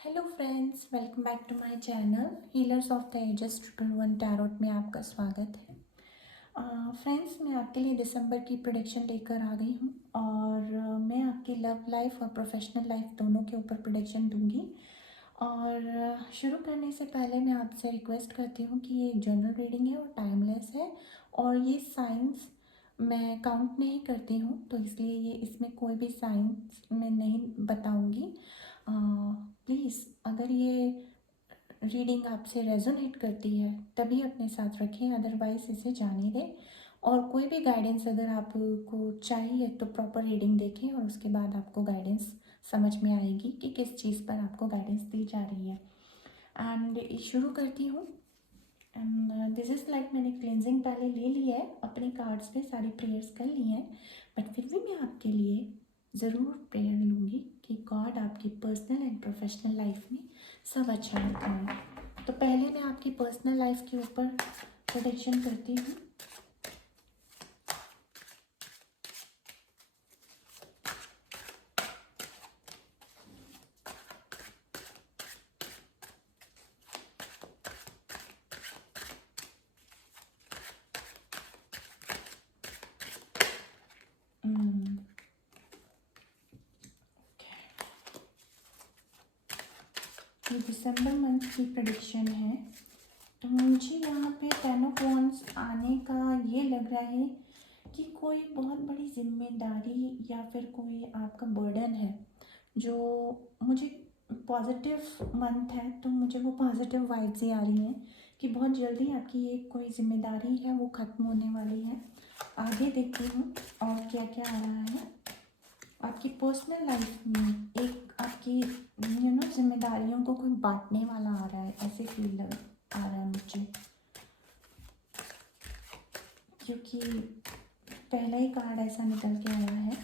Hello friends, welcome back to my channel healers of the ages 111 tarot में आपका स्वागत है। फ्रेंड्स, मैं आपके लिए दिसंबर की प्रेडिक्शन लेकर आ गई हूँ और मैं आपकी लव लाइफ और प्रोफेशनल लाइफ दोनों के ऊपर प्रेडिक्शन दूंगी। और शुरू करने से पहले मैं आपसे रिक्वेस्ट करती हूँ कि ये जनरल रीडिंग है और टाइमलेस है और ये साइंस मैं काउंट नहीं करती हूँ, तो इसलिए ये इसमें कोई भी साइंस मैं नहीं बताऊँगी। प्लीज़ अगर ये रीडिंग आपसे रेजोनेट करती है तभी अपने साथ रखें, अदरवाइज़ इसे जाने दें। और कोई भी गाइडेंस अगर आपको चाहिए तो प्रॉपर रीडिंग देखें और उसके बाद आपको गाइडेंस समझ में आएगी कि किस चीज़ पर आपको गाइडेंस दी जा रही है। एंड शुरू करती हूँ। एंड दिस इज़ लाइक मैंने क्लेंजिंग पहले ले ली है, अपने कार्ड्स पे सारी प्रेयर्स कर ली हैं, बट फिर भी मैं आपके लिए ज़रूर प्रेयर लूँगी कि गॉड आपकी पर्सनल एंड प्रोफेशनल लाइफ में सब अच्छा रखें। तो पहले मैं आपकी पर्सनल लाइफ के ऊपर प्रोडिक्शन करती हूँ। ये दिसंबर मंथ की प्रेडिक्शन है। तो मुझे यहाँ पे 10 ऑफ वॉन्ड्स आने का ये लग रहा है कि कोई बहुत बड़ी जिम्मेदारी या फिर कोई आपका बर्डन है जो मुझे पॉजिटिव मंथ है, तो मुझे वो पॉजिटिव वाइब्स ही आ रही हैं कि बहुत जल्दी आपकी ये कोई जिम्मेदारी है वो ख़त्म होने वाली है। आगे देखती हूँ और क्या क्या आ रहा है। आपकी पर्सनल लाइफ में एक आपकी जिम्मेदारियों को कोई बांटने वाला आ रहा है, ऐसे फील आ रहा है मुझे, क्योंकि पहला ही कार्ड ऐसा निकल के आया है,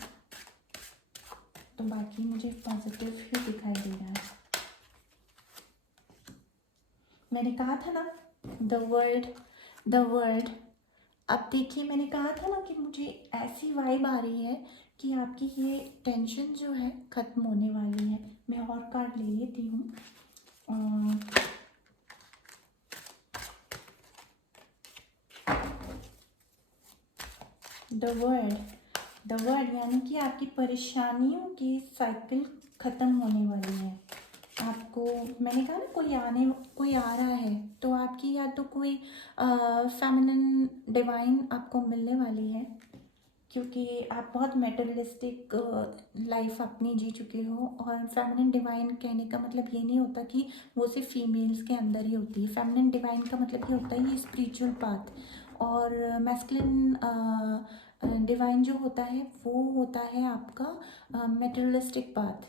तो बाकी मुझे पॉजिटिव ही दिखाई दे रहा है। मैंने कहा था ना, द वर्ल्ड। अब देखिए, मैंने कहा था ना कि मुझे ऐसी वाइब आ रही है कि आपकी ये टेंशन जो है ख़त्म होने वाली है। मैं और कार्ड ले लेती हूँ। द वर्ड यानी कि आपकी परेशानियों की साइकिल ख़त्म होने वाली है। आपको मैंने कहा ना, कोई आ रहा है, तो आपकी या तो कोई फेमिनिन डिवाइन आपको मिलने वाली है, क्योंकि आप बहुत मेटेरियलिस्टिक लाइफ अपनी जी चुके हो। और फेमिनिन डिवाइन कहने का मतलब ये नहीं होता कि वो सिर्फ फीमेल्स के अंदर ही होती है। फेमिनिन डिवाइन का मतलब ये होता है ये स्पिरिचुअल पाथ, और मैस्कुलिन डिवाइन जो होता है वो होता है आपका मेटेरियलिस्टिक पाथ,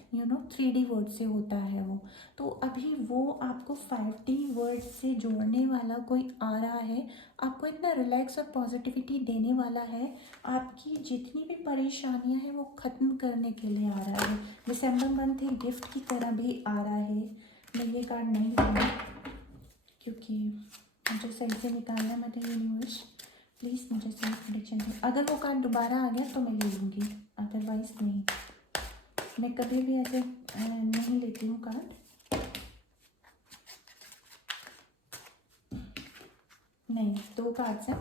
3D वर्ड से होता है वो। तो अभी वो आपको 5D वर्ड से जोड़ने वाला कोई आ रहा है, आपको इतना रिलैक्स और पॉजिटिविटी देने वाला है, आपकी जितनी भी परेशानियां हैं वो ख़त्म करने के लिए आ रहा है। दिसंबर मंथ एक गिफ्ट की तरह भी आ रहा है। मैं ये कार्ड नहीं लूँगी क्योंकि मुझे सही से निकालना है। मतलब यूनिवर्स प्लीज़ मुझे सही प्रेडिक्शन दे। अगर वो कार्ड दोबारा आ गया तो मैं ले लूँगी, अदरवाइज़ नहीं। मैं कभी भी ऐसे नहीं लेती हूँ कार्ड। नहीं, 2 कार्ड्स हैं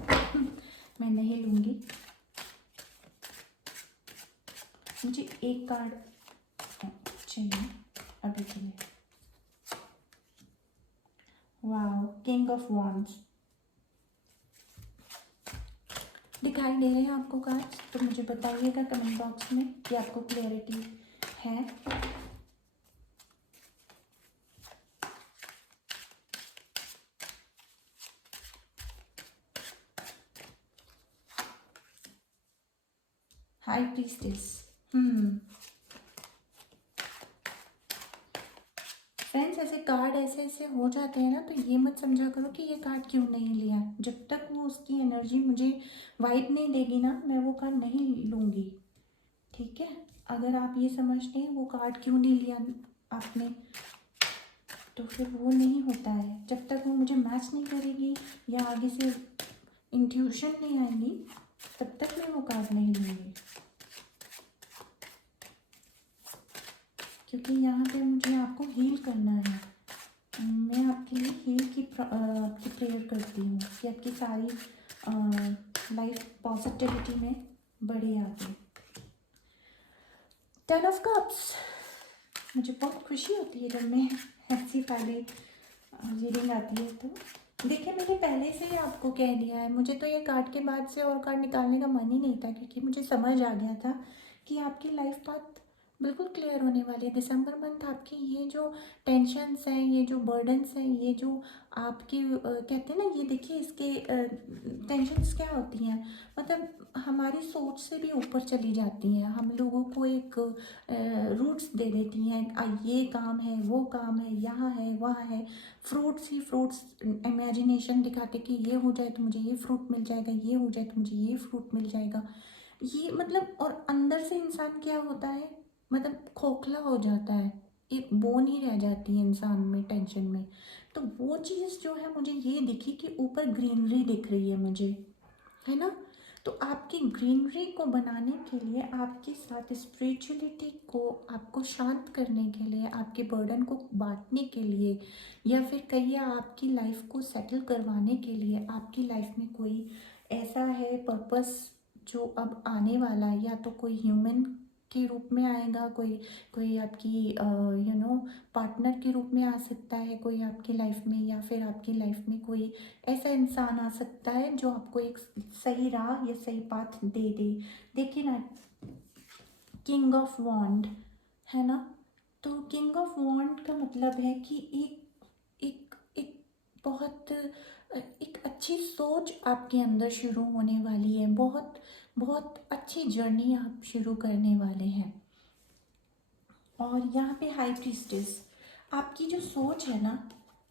मैं नहीं लूँगी। मुझे एक कार्ड चाहिए अभी के लिए। वाओ, किंग ऑफ वॉन्ड्स दिखाई दे रहे हैं आपको कार्ड्स? तो मुझे बताइएगा कमेंट बॉक्स में कि आपको क्लैरिटी है। High priestess. फ्रेंड्स, ऐसे कार्ड ऐसे हो जाते हैं ना, तो ये मत समझा करो कि ये कार्ड क्यों नहीं लिया। जब तक वो उसकी एनर्जी मुझे वाइब नहीं देगी ना, मैं वो कार्ड नहीं लूँगी। ठीक है, अगर आप ये समझते हैं वो कार्ड क्यों नहीं लिया आपने, तो फिर वो नहीं होता है। जब तक वो मुझे मैच नहीं करेगी या आगे से इंट्यूशन नहीं आएगी, तब तक मैं वो कार्ड नहीं लूँगी। क्योंकि यहाँ पे मुझे आपको हील करना है। मैं आपके लिए हील की आपकी प्रेयर करती हूँ कि आपकी सारी लाइफ पॉजिटिविटी में बढ़े आगे। 10 ऑफ कप्स। मुझे बहुत खुशी होती है जब मैं ऐसी वाली रीडिंग आती है। तो देखिए, मैंने पहले से ही आपको कह दिया है, मुझे तो ये कार्ड के बाद से और कार्ड निकालने का मन ही नहीं था, क्योंकि मुझे समझ आ गया था कि आपकी लाइफ पाथ बिल्कुल क्लियर होने वाली है। दिसंबर मंथ आपकी ये जो टेंशन्स हैं, ये जो बर्डन्स हैं, ये जो आपकी कहते हैं ना, ये देखिए इसके टेंशन्स क्या होती हैं, मतलब हमारी सोच से भी ऊपर चली जाती हैं। हम लोगों को एक रूट्स दे देती हैं, ये काम है, वो काम है, यहाँ है, वहाँ है। फ्रूट्स ही फ्रूट्स, इमेजिनेशन दिखाते कि ये हो जाए तो मुझे ये फ्रूट मिल जाएगा, ये हो जाए तो मुझे ये फ्रूट मिल जाएगा। ये मतलब, और अंदर से इंसान क्या होता है, मतलब खोखला हो जाता है, एक बोन ही रह जाती है इंसान में टेंशन में। तो वो चीज़ जो है मुझे ये दिखी कि ऊपर ग्रीनरी दिख रही है मुझे, है ना। तो आपकी ग्रीनरी को बनाने के लिए, आपके साथ स्पिरिचुअलिटी को आपको शांत करने के लिए, आपके बर्डन को बांटने के लिए, या फिर कहिए आपकी लाइफ को सेटल करवाने के लिए, आपकी लाइफ में कोई ऐसा है पर्पस जो अब आने वाला है। या तो कोई ह्यूमन के रूप में आएगा, कोई कोई आपकी पार्टनर के रूप में आ सकता है कोई आपकी लाइफ में, या फिर आपकी लाइफ में कोई ऐसा इंसान आ सकता है जो आपको एक सही राह या सही पाथ दे दे। देखिए ना, किंग ऑफ वॉन्ड है ना। तो किंग ऑफ वॉन्ड का मतलब है कि एक एक एक बहुत एक अच्छी सोच आपके अंदर शुरू होने वाली है। बहुत बहुत अच्छी जर्नी आप शुरू करने वाले हैं। और यहाँ पे हाई प्रीस्टेस, आपकी जो सोच है ना,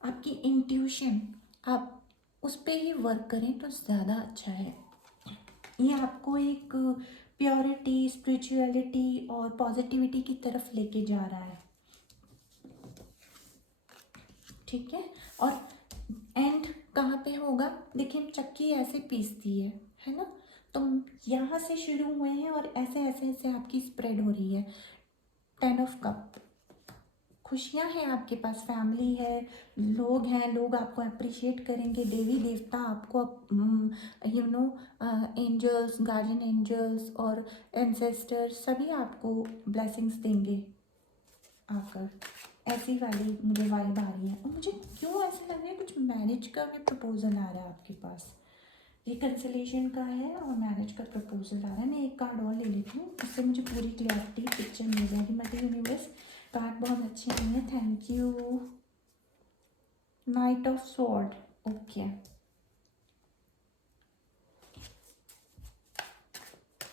आपकी इंट्यूशन, आप उस पर ही वर्क करें तो ज़्यादा अच्छा है। ये आपको एक प्योरिटी, स्पिरिचुअलिटी और पॉजिटिविटी की तरफ लेके जा रहा है, ठीक है। और एंड कहाँ पे होगा, देखिए चक्की ऐसे पीसती है ना। तो यहाँ से शुरू हुए हैं और ऐसे ऐसे ऐसे आपकी स्प्रेड हो रही है। 10 ऑफ कप, खुशियाँ हैं आपके पास, फैमिली है, लोग हैं, लोग आपको अप्रिशिएट करेंगे, देवी देवता आपको एंजल्स, गार्जियन एंजल्स और एंसेस्टर्स सभी आपको ब्लेसिंग्स देंगे आकर। ऐसी वाली मुझे वाइब आ रही है। और मुझे क्यों ऐसा लग रहा है, कुछ मैरिज का भी प्रपोजल आ रहा है आपके पास। रिकन्सिलेशन का है और मैरिज का प्रपोजल आ रहा है। मैं एक कार्ड और ले लेती हूँ, इससे मुझे पूरी क्लियरिटी पिक्चर मिल जाएगी। मदर यूनिवर्स, कार्ड बहुत अच्छे नहीं है, thank you. Night of sword, okay.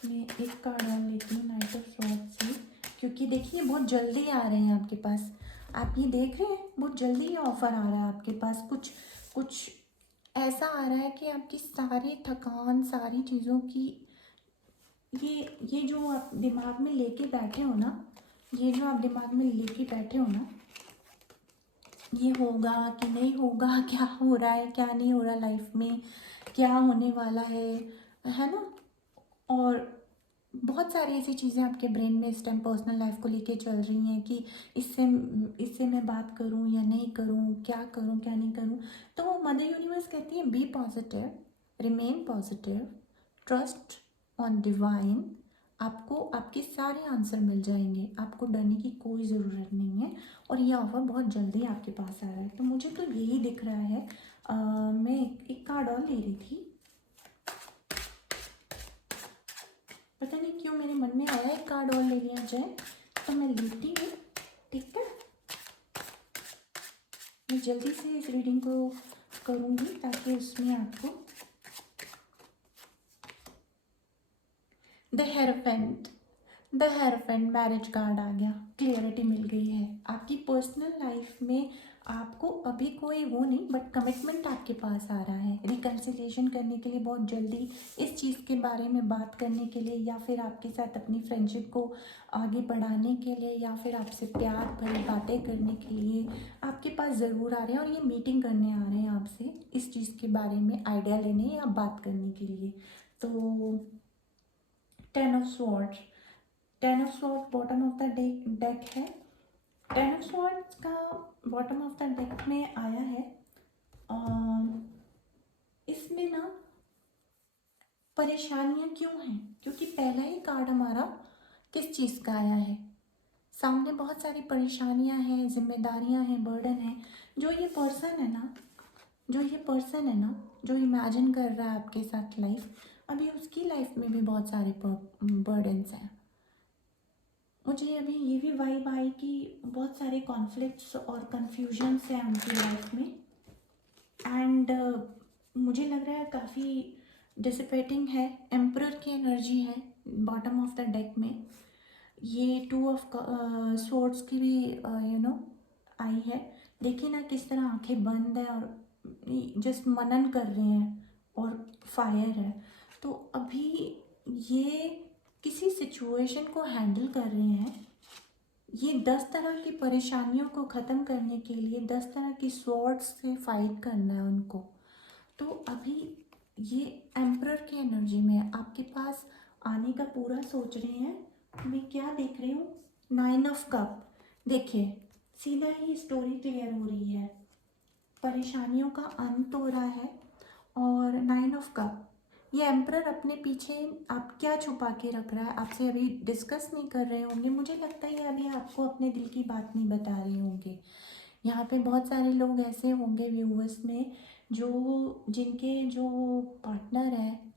मैं एक कार्ड और लेती हूँ नाइट ऑफ स्वॉर्ड से, क्योंकि देखिए बहुत जल्दी आ रहे हैं आपके पास। आप ये देख रहे हैं, बहुत जल्दी ये ऑफर आ रहा है आपके पास। कुछ कुछ ऐसा आ रहा है कि आपकी सारी थकान, सारी चीज़ों की ये जो आप दिमाग में लेके बैठे हो ना, ये जो आप दिमाग में लेके बैठे हो ना, ये होगा कि नहीं होगा, क्या हो रहा है क्या नहीं हो रहा लाइफ में, क्या होने वाला है ना। और बहुत सारी ऐसी चीज़ें आपके ब्रेन में इस टाइम पर्सनल लाइफ को लेके चल रही हैं कि इससे इससे मैं बात करूं या नहीं करूं, क्या करूं क्या नहीं करूं। तो मदर यूनिवर्स कहती है be positive, remain positive, trust on divine. आपको आपके सारे आंसर मिल जाएंगे, आपको डरने की कोई ज़रूरत नहीं है। और ये ऑफ़र बहुत जल्दी आपके पास आ रहा है। तो मुझे तो यही दिख रहा है। मैं एक कार्ड और ले रही थी, पता नहीं क्यों मेरे मन में आया एक कार्ड और ले लिया जाए, तो मैं लेती हूँ, ठीक है। मैं जल्दी से इस रीडिंग को करूँगी ताकि उसमें आपको the hierophant, the hierophant marriage card आ गया, क्लियरिटी मिल गई है। आपकी पर्सनल लाइफ में आपको अभी कोई वो नहीं, बट कमिटमेंट आपके पास आ रहा है रिकन्सिलिएशन करने के लिए बहुत जल्दी, इस चीज़ के बारे में बात करने के लिए, या फिर आपके साथ अपनी फ्रेंडशिप को आगे बढ़ाने के लिए, या फिर आपसे प्यार भरी बातें करने के लिए आपके पास ज़रूर आ रहे हैं। और ये मीटिंग करने आ रहे हैं आपसे इस चीज़ के बारे में आइडिया लेने या बात करने के लिए। तो 10 of swords, 10 of sword bottom of the deck है। टेन ऑफ स्वॉर्ड्स का बॉटम ऑफ द डेक में आया है। इसमें ना परेशानियां क्यों हैं, क्योंकि पहला ही कार्ड हमारा किस चीज़ का आया है, सामने बहुत सारी परेशानियां हैं, जिम्मेदारियां हैं, बर्डन है। जो ये पर्सन है ना, जो इमेजिन कर रहा है आपके साथ लाइफ, अभी उसकी लाइफ में भी बहुत सारे बर्डन्स हैं। मुझे अभी ये भी वाइब आई कि बहुत सारे कॉन्फ्लिक्ट्स और कन्फ्यूजन्स हैं उनकी लाइफ में। एंड मुझे लग रहा है काफ़ी डिसिपेटिंग है। एम्परर की एनर्जी है बॉटम ऑफ द डेक में। ये टू ऑफ स्वॉर्ड्स की भी आई है। देखिए ना किस तरह आंखें बंद है और जस्ट मनन कर रहे हैं और फायर है। तो अभी ये किसी सिचुएशन को हैंडल कर रहे हैं। ये 10 तरह की परेशानियों को ख़त्म करने के लिए 10 तरह की स्वॉर्ड्स से फाइट करना है उनको। तो अभी ये एम्परर की एनर्जी में आपके पास आने का पूरा सोच रहे हैं। मैं क्या देख रही हूँ, 9 ऑफ कप। देखिए सीधा ही स्टोरी क्लियर हो रही है, परेशानियों का अंत हो रहा है। और 9 ऑफ कप, ये एम्परर अपने पीछे आप क्या छुपा के रख रहा है, आपसे अभी डिस्कस नहीं कर रहे होंगे। मुझे लगता है ये अभी आपको अपने दिल की बात नहीं बता रहे होंगे। यहाँ पे बहुत सारे लोग ऐसे होंगे व्यूवर्स में जिनके जो पार्टनर है,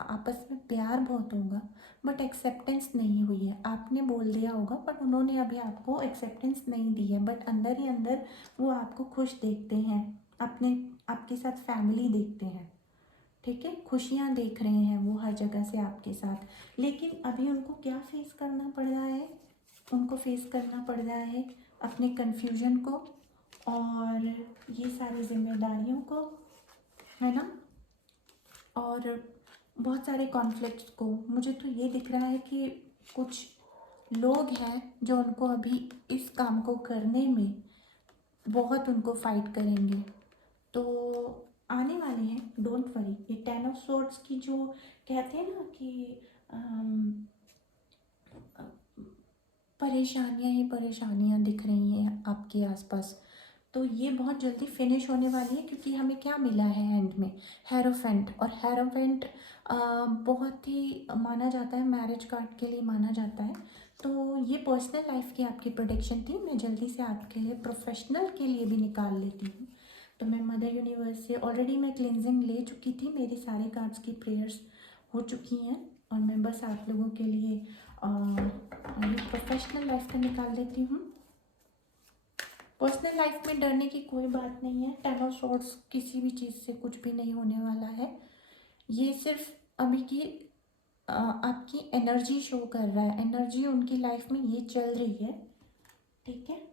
आपस में प्यार बहुत होगा बट एक्सेप्टेंस नहीं हुई है। आपने बोल दिया होगा बट उन्होंने अभी आपको एक्सेप्टेंस नहीं दी है, बट अंदर ही अंदर वो आपको खुश देखते हैं, अपने आपके साथ फैमिली देखते हैं, ठीक है, खुशियाँ देख रहे हैं वो हर जगह से आपके साथ। लेकिन अभी उनको क्या फेस करना पड़ रहा है, उनको फेस करना पड़ रहा है अपने कन्फ्यूजन को और ये सारी जिम्मेदारियों को, है ना, और बहुत सारे कॉन्फ्लिक्ट्स को। मुझे तो ये दिख रहा है कि कुछ लोग हैं जो उनको अभी इस काम को करने में बहुत उनको फाइट करेंगे। तो आने वाले हैं, डोंट वरी। ये 10 ऑफ स्वॉर्ड्स की जो कहते हैं ना कि परेशानियां ही परेशानियां दिख रही हैं आपके आसपास, तो ये बहुत जल्दी फिनिश होने वाली है। क्योंकि हमें क्या मिला है एंड में, हेरोफेंट। और हेरोफेंट बहुत ही माना जाता है, मैरिज कार्ड के लिए माना जाता है। तो ये पर्सनल लाइफ की आपकी प्रोडिक्शन थी। मैं जल्दी से आपके लिए प्रोफेशनल के लिए भी निकाल लेती हूँ। तो मैं मदर यूनिवर्स से ऑलरेडी मैं क्लिनजिंग ले चुकी थी, मेरी सारे कार्ड्स की प्रेयर्स हो चुकी हैं और मैं बस आप लोगों के लिए ये प्रोफेशनल लाइफ का निकाल लेती हूँ। पर्सनल लाइफ में डरने की कोई बात नहीं है। 10 ऑफ स्वॉर्ड्स किसी भी चीज़ से कुछ भी नहीं होने वाला है। ये सिर्फ अभी की आपकी एनर्जी शो कर रहा है, एनर्जी उनकी लाइफ में ये चल रही है, ठीक है।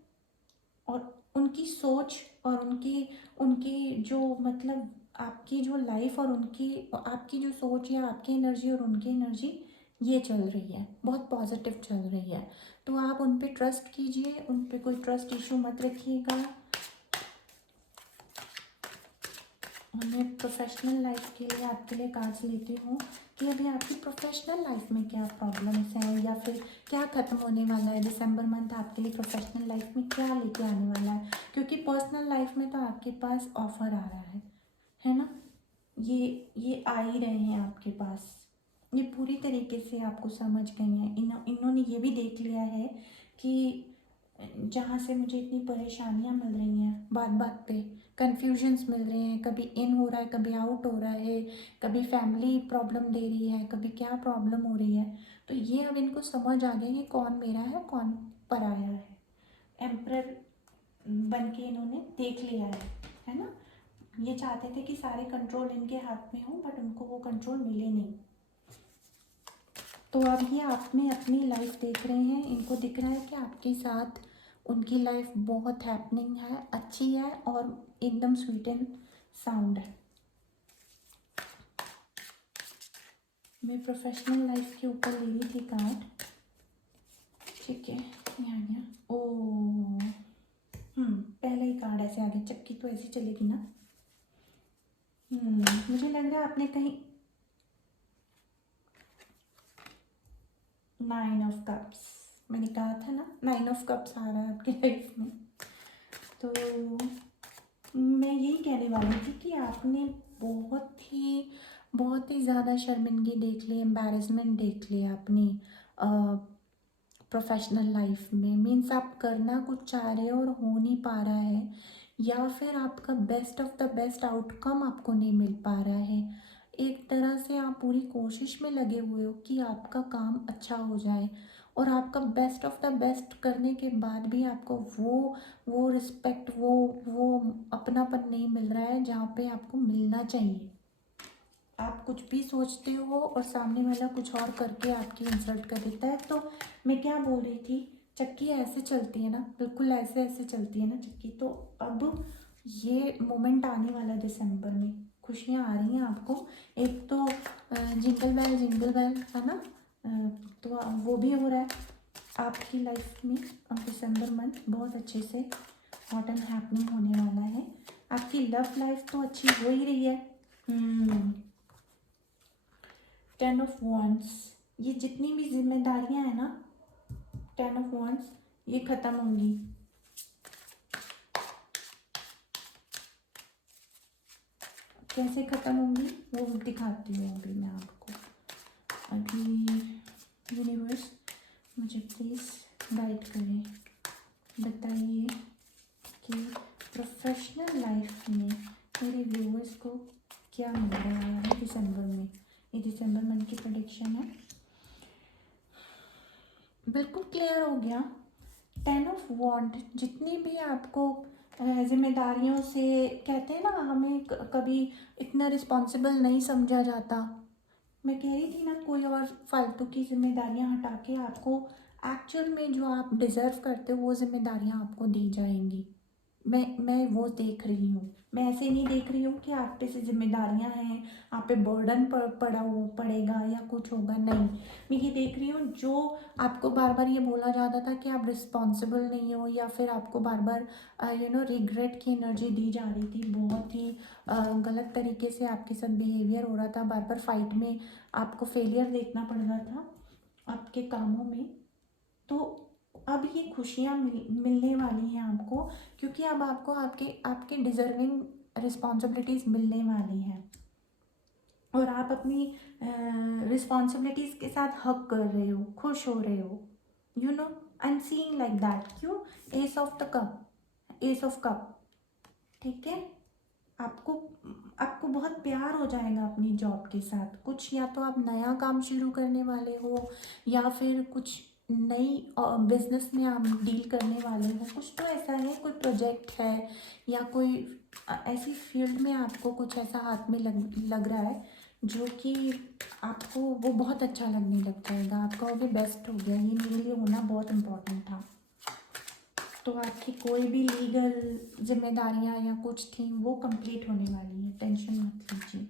और उनकी सोच और उनकी उनकी जो मतलब आपकी जो लाइफ और उनकी आपकी जो सोच या आपकी एनर्जी और उनकी एनर्जी ये चल रही है, बहुत पॉजिटिव चल रही है। तो आप उन पे ट्रस्ट कीजिए, उन पे कोई ट्रस्ट इशू मत रखिएगा। मैं प्रोफेशनल लाइफ के लिए आपके लिए कार्ड्स लेती हूँ कि अभी आपकी प्रोफेशनल लाइफ में क्या प्रॉब्लम्स हैं या फिर क्या ख़त्म होने वाला है। दिसंबर मंथ आपके लिए प्रोफेशनल लाइफ में क्या लेके आने वाला है, क्योंकि पर्सनल लाइफ में तो आपके पास ऑफ़र आ रहा है ना। ये आ ही रहे हैं आपके पास, ये पूरी तरीके से आपको समझ गए हैं। इन्होंने ये भी देख लिया है कि जहाँ से मुझे इतनी परेशानियाँ मिल रही हैं, बात बात पे कन्फ्यूजन्स मिल रहे हैं, कभी इन हो रहा है, कभी आउट हो रहा है, कभी फैमिली प्रॉब्लम दे रही है, कभी क्या प्रॉब्लम हो रही है। तो ये अब इनको समझ आ गया कि कौन मेरा है कौन पराया है। एम्परर बन के इन्होंने देख लिया है ना। ये चाहते थे कि सारे कंट्रोल इनके हाथ में हो बट उनको वो कंट्रोल मिले नहीं। तो अब ये आप में अपनी लाइफ देख रहे हैं, इनको दिख रहा है कि आपके साथ उनकी लाइफ बहुत हैपनिंग है, अच्छी है और एकदम स्वीट एंड साउंड है। मैं प्रोफेशनल लाइफ के ऊपर ले रही थी कार्ड, ठीक है, यहाँ गया। ओ पहला ही कार्ड ऐसे आ गया, चक्की तो ऐसी चलेगी ना। मुझे लग रहा है आपने कहीं 9 ऑफ कप्स, मैंने कहा था ना 9 ऑफ कप्स आ रहा है आपकी लाइफ में। तो मैं यही कहने वाली थी कि आपने बहुत ही ज़्यादा शर्मिंदगी देख ली, एम्बैरेसमेंट देख ली अपनी प्रोफेशनल लाइफ में। मीन्स आप करना कुछ चाह रहे हो और हो नहीं पा रहा है, या फिर आपका best of the best outcome आपको नहीं मिल पा रहा है। एक तरह से आप पूरी कोशिश में लगे हुए हो कि आपका काम अच्छा हो जाए, और आपका बेस्ट ऑफ द बेस्ट करने के बाद भी आपको वो रिस्पेक्ट, वो अपनापन नहीं मिल रहा है जहाँ पे आपको मिलना चाहिए। आप कुछ भी सोचते हो और सामने वाला कुछ और करके आपकी इंसल्ट कर देता है। तो मैं क्या बोल रही थी, चक्की ऐसे चलती है ना, बिल्कुल ऐसे ऐसे चलती है ना चक्की। तो अब ये मोमेंट आने वाला है दिसंबर में, खुशियाँ आ रही हैं आपको। एक तो जिंगल बेल है ना, तो वो भी हो रहा है आपकी लाइफ में। अब दिसंबर मंथ बहुत अच्छे से हॉट एंड हैपनिंग होने वाला है। आपकी लव लाइफ तो अच्छी हो ही रही है। 10 ऑफ वॉन्ड्स, ये जितनी भी जिम्मेदारियां हैं ना, 10 ऑफ वॉन्ड्स ये ख़त्म होंगी। कैसे ख़त्म होंगी वो दिखाती हूँ अभी मैं आपको। अभी यूनिवर्स मुझे प्लीज़ गाइड करें, बताइए कि प्रोफेशनल लाइफ में मेरे व्यूअर्स को क्या मिल रहा है दिसंबर में। ये दिसंबर मंथ की प्रेडिक्शन है, बिल्कुल क्लियर हो गया। 10 ऑफ वॉन्ड, जितनी भी आपको जिम्मेदारियों से, कहते हैं ना हमें कभी इतना रिस्पॉन्सिबल नहीं समझा जाता। मैं कह रही थी ना, कोई और फालतू की जिम्मेदारियां हटा के आपको एक्चुअल में जो आप डिज़र्व करते हो वो जिम्मेदारियां आपको दी जाएंगी। मैं वो देख रही हूँ। मैं ऐसे नहीं देख रही हूँ कि आप पे से जिम्मेदारियाँ हैं, आप पे बर्डन पड़ेगा या कुछ होगा, नहीं। मैं ये देख रही हूँ, जो आपको बार बार ये बोला जाता था कि आप रिस्पॉन्सिबल नहीं हो, या फिर आपको बार बार रिग्रेट की एनर्जी दी जा रही थी, बहुत ही गलत तरीके से आपके साथ बिहेवियर हो रहा था, बार बार फाइट में आपको फेलियर देखना पड़ रहा था आपके कामों में। तो अब ये खुशियाँ मिलने वाली हैं आपको, क्योंकि अब आपको आपके आपके डिज़र्विंग रिस्पॉन्सिबिलिटीज़ मिलने वाली हैं, और आप अपनी रिस्पॉन्सिबिलिटीज़ के साथ हक कर रहे हो, खुश हो रहे हो। You know, I am seeing like that. क्यों? Ace of the cup, ace of cup, ठीक है। आपको आपको बहुत प्यार हो जाएगा अपनी जॉब के साथ। कुछ या तो आप नया काम शुरू करने वाले हो, या फिर कुछ नई बिजनेस में आप डील करने वाले हो। कुछ तो ऐसा है, कोई प्रोजेक्ट है, या कोई ऐसी फील्ड में आपको कुछ ऐसा हाथ में लग रहा है जो कि आपको वो बहुत अच्छा लगने लग जाएगा। आप कहोगे बेस्ट हो गया, ये मेरे लिए होना बहुत इम्पोर्टेंट था। तो आपकी कोई भी लीगल जिम्मेदारियां या कुछ थी वो कंप्लीट होने वाली है, टेंशन मत लीजिए।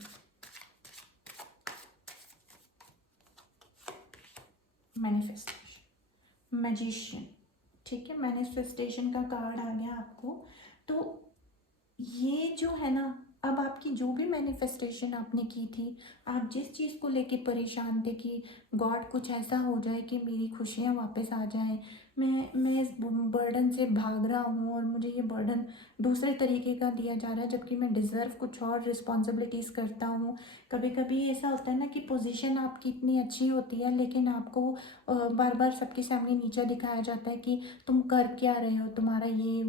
मैनिफेस्टेशन, मैजिशियन, ठीक है, मैनिफेस्टेशन का कार्ड आ गया आपको। तो ये जो है ना, अब आपकी जो भी मैनिफेस्टेशन आपने की थी, आप जिस चीज़ को लेके परेशान थे कि गॉड कुछ ऐसा हो जाए कि मेरी खुशियाँ वापस आ जाएं, मैं इस बर्डन से भाग रहा हूँ और मुझे ये बर्डन दूसरे तरीके का दिया जा रहा है, जबकि मैं डिज़र्व कुछ और रिस्पॉन्सिबिलिटीज़ करता हूँ। कभी कभी ऐसा होता है ना कि पोजीशन आपकी इतनी अच्छी होती है, लेकिन आपको बार बार सबके सामने नीचा दिखाया जाता है कि तुम कर क्या रहे हो, तुम्हारा ये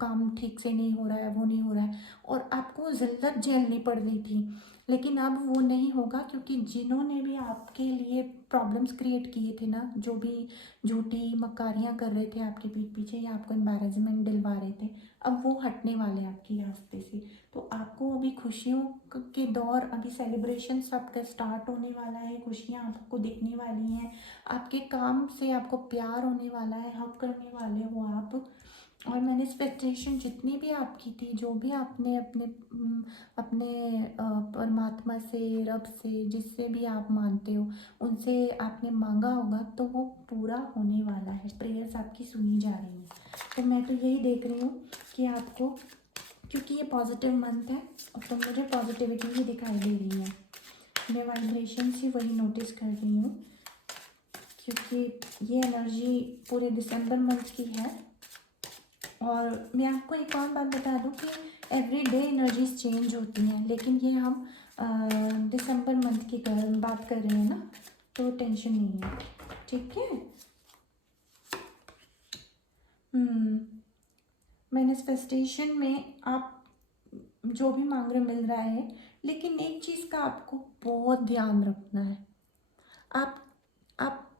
काम ठीक से नहीं हो रहा है, वो नहीं हो रहा है, और आपको ज़िल्लत झेलनी पड़ रही थी। लेकिन अब वो नहीं होगा, क्योंकि जिन्होंने भी आपके लिए प्रॉब्लम्स क्रिएट किए थे ना, जो भी झूठी मक्कारियाँ कर रहे थे आपके पीठ पीछे या आपको एम्बैरेसमेंट दिलवा रहे थे, अब वो हटने वाले हैं आपके रास्ते से। तो आपको अभी खुशियों के दौर, अभी सेलिब्रेशन सबका स्टार्ट होने वाला है, खुशियाँ आपको दिखने वाली हैं, आपके काम से आपको प्यार होने वाला है, हक करने वाले हो आप। और मैनिफेस्टेशन जितनी भी आपकी थी, जो भी आपने अपने अपने परमात्मा से, रब से, जिससे भी आप मानते हो, उनसे आपने मांगा होगा, तो वो पूरा होने वाला है। प्रेयर्स आपकी सुनी जा रही हैं। तो मैं तो यही देख रही हूँ कि आपको, क्योंकि ये पॉजिटिव मंथ है, तो मुझे पॉजिटिविटी ही दिखाई दे रही है। मैं वाइब्रेशन ही वही नोटिस कर रही हूँ क्योंकि ये एनर्जी पूरे दिसंबर मंथ की है। और मैं आपको एक और बात बता दूं कि एवरी डे एनर्जीज चेंज होती हैं, लेकिन ये हम दिसंबर मंथ की बात कर रहे हैं ना, तो टेंशन नहीं है, ठीक है। मैनिफेस्टेशन में आप जो भी मांग रहे मिल रहा है, लेकिन एक चीज़ का आपको बहुत ध्यान रखना है। आप आप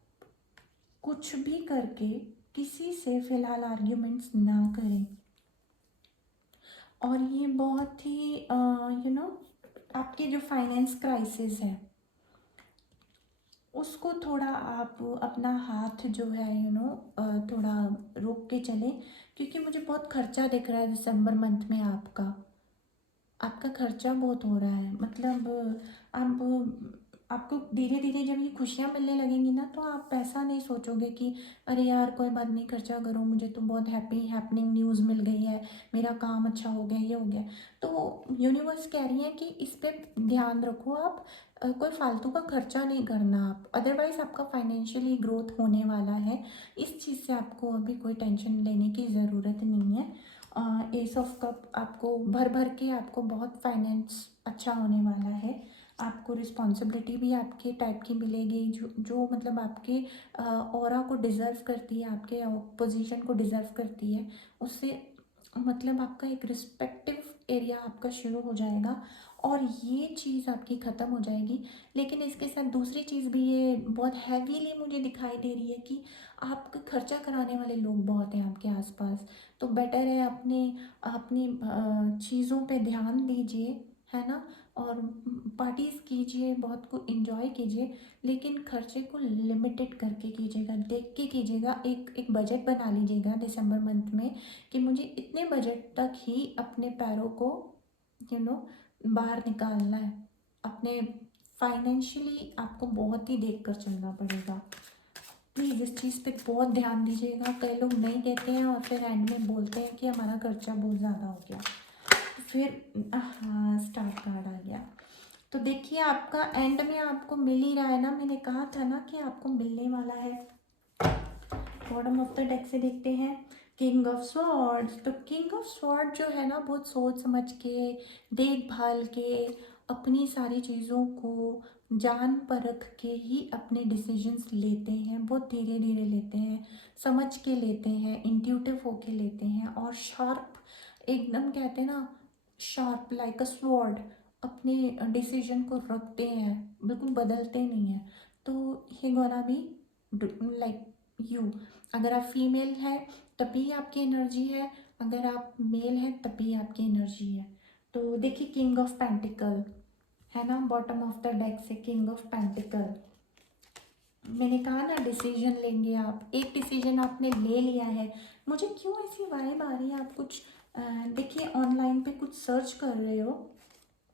कुछ भी करके किसी से फ़िलहाल आर्ग्यूमेंट्स ना करें। और ये बहुत ही आपके जो फाइनेंस क्राइसिस है उसको थोड़ा आप अपना हाथ जो है थोड़ा रोक के चलें, क्योंकि मुझे बहुत खर्चा दिख रहा है दिसंबर मंथ में। आपका खर्चा बहुत हो रहा है, मतलब अब आपको धीरे धीरे जब ये खुशियाँ मिलने लगेंगी ना, तो आप ऐसा नहीं सोचोगे कि अरे यार कोई बात नहीं, खर्चा करो, मुझे तो बहुत हैपनिंग न्यूज़ मिल गई है, मेरा काम अच्छा हो गया, ये हो गया। तो यूनिवर्स कह रही है कि इस पे ध्यान रखो आप, कोई फालतू का खर्चा नहीं करना आप, अदरवाइज़ आपका फाइनेंशियली ग्रोथ होने वाला है। इस चीज़ से आपको अभी कोई टेंशन लेने की ज़रूरत नहीं है। एस ऑफ कप आपको भर भर के आपको बहुत फाइनेंस अच्छा होने वाला है। आपको रिस्पॉन्सिबिलिटी भी आपके टाइप की मिलेगी, जो मतलब आपके ऑरा को डिज़र्व करती है, आपके पोजीशन को डिज़र्व करती है। उससे मतलब आपका एक रिस्पेक्टिव एरिया आपका शुरू हो जाएगा, और ये चीज़ आपकी ख़त्म हो जाएगी। लेकिन इसके साथ दूसरी चीज़ भी ये बहुत हैवीली मुझे दिखाई दे रही है कि आपका खर्चा कराने वाले लोग बहुत हैं आपके आसपास। तो बेटर है अपने अपनी चीज़ों पे ध्यान दीजिए, है ना। और पार्टीज़ कीजिए, बहुत को एंजॉय कीजिए, लेकिन खर्चे को लिमिटेड करके कीजिएगा, देख के कीजिएगा। एक बजट बना लीजिएगा दिसंबर मंथ में कि मुझे इतने बजट तक ही अपने पैरों को बाहर निकालना है। अपने फाइनेंशियली आपको बहुत ही देख कर चलना पड़ेगा। प्लीज़ इस चीज़ पे बहुत ध्यान दीजिएगा। कई लोग नहीं देते हैं और फिर एंड में बोलते हैं कि हमारा खर्चा बहुत ज़्यादा हो गया। फिर हाँ, स्टार कार्ड आ गया। तो देखिए आपका एंड में आपको मिल ही रहा है ना, मैंने कहा था ना कि आपको मिलने वाला है। बॉटम ऑफ द डेक से देखते हैं किंग ऑफ स्वॉर्ड्स। तो किंग ऑफ स्वॉर्ड जो है ना, बहुत सोच समझ के, देखभाल के, अपनी सारी चीज़ों को जान परख के ही अपने डिसीजंस लेते हैं, बहुत धीरे धीरे लेते हैं, समझ के लेते हैं, इंट्यूटिव होके लेते हैं, और शार्प एकदम, कहते हैं ना, शार्प लाइक अ स्वॉर्ड अपने डिसीजन को रखते हैं, बिल्कुल बदलते नहीं हैं। तो ये गोना भी लाइक यू, अगर आप फीमेल हैं तभी आपकी एनर्जी है, अगर आप मेल हैं तभी आपकी एनर्जी है। तो देखिए किंग ऑफ पेंटिकल है ना, बॉटम ऑफ द डेक से किंग ऑफ पेंटिकल। मैंने कहा ना डिसीजन लेंगे आप, एक डिसीजन आपने ले लिया है। मुझे क्यों ऐसी वाइब आ रही है, आप कुछ देखिए ऑनलाइन पे कुछ सर्च कर रहे हो,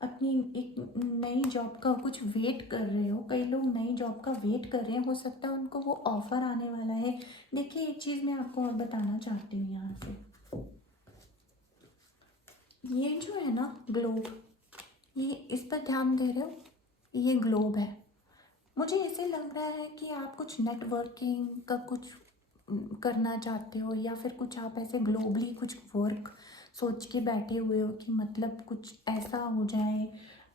अपनी एक नई जॉब का कुछ वेट कर रहे हो। कई लोग नई जॉब का वेट कर रहे हैं, हो सकता है उनको वो ऑफ़र आने वाला है। देखिए एक चीज़ मैं आपको और बताना चाहती हूँ यहाँ से, ये जो है ना ग्लोब, ये इस पर ध्यान दे रहे हो, ये ग्लोब है। मुझे ऐसे लग रहा है कि आप कुछ नेटवर्किंग का कुछ करना चाहते हो, या फिर कुछ आप ऐसे ग्लोबली कुछ वर्क सोच के बैठे हुए हो कि मतलब कुछ ऐसा हो जाए,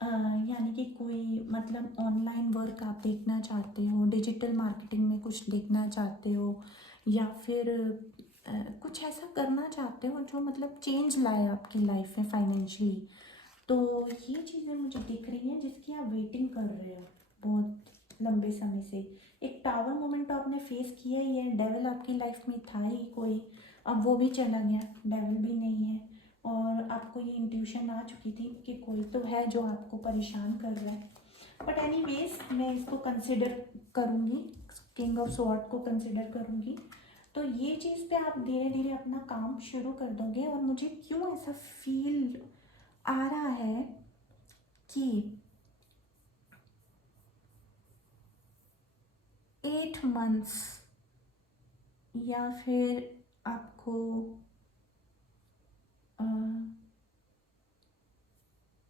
यानी कि कोई मतलब ऑनलाइन वर्क आप देखना चाहते हो, डिजिटल मार्केटिंग में कुछ देखना चाहते हो, या फिर कुछ ऐसा करना चाहते हो जो मतलब चेंज लाए आपकी लाइफ में फाइनेंशियली। तो ये चीज़ें मुझे दिख रही हैं जिसकी आप वेटिंग कर रहे हो बहुत लंबे समय से। एक टावर मोमेंट तो आपने फेस किया ही है, डेविल आपकी लाइफ में था ही कोई, अब वो भी चला गया, डेविल भी नहीं है, और आपको ये इंट्यूशन आ चुकी थी कि कोई तो है जो आपको परेशान कर रहा है। बट एनीवेज मैं इसको कंसिडर करूँगी, किंग ऑफ स्वॉर्ड को कंसिडर करूँगी। तो ये चीज़ पे आप धीरे धीरे अपना काम शुरू कर दोगे। और मुझे क्यों ऐसा फील आ रहा है कि 8 मंथ्स या फिर आपको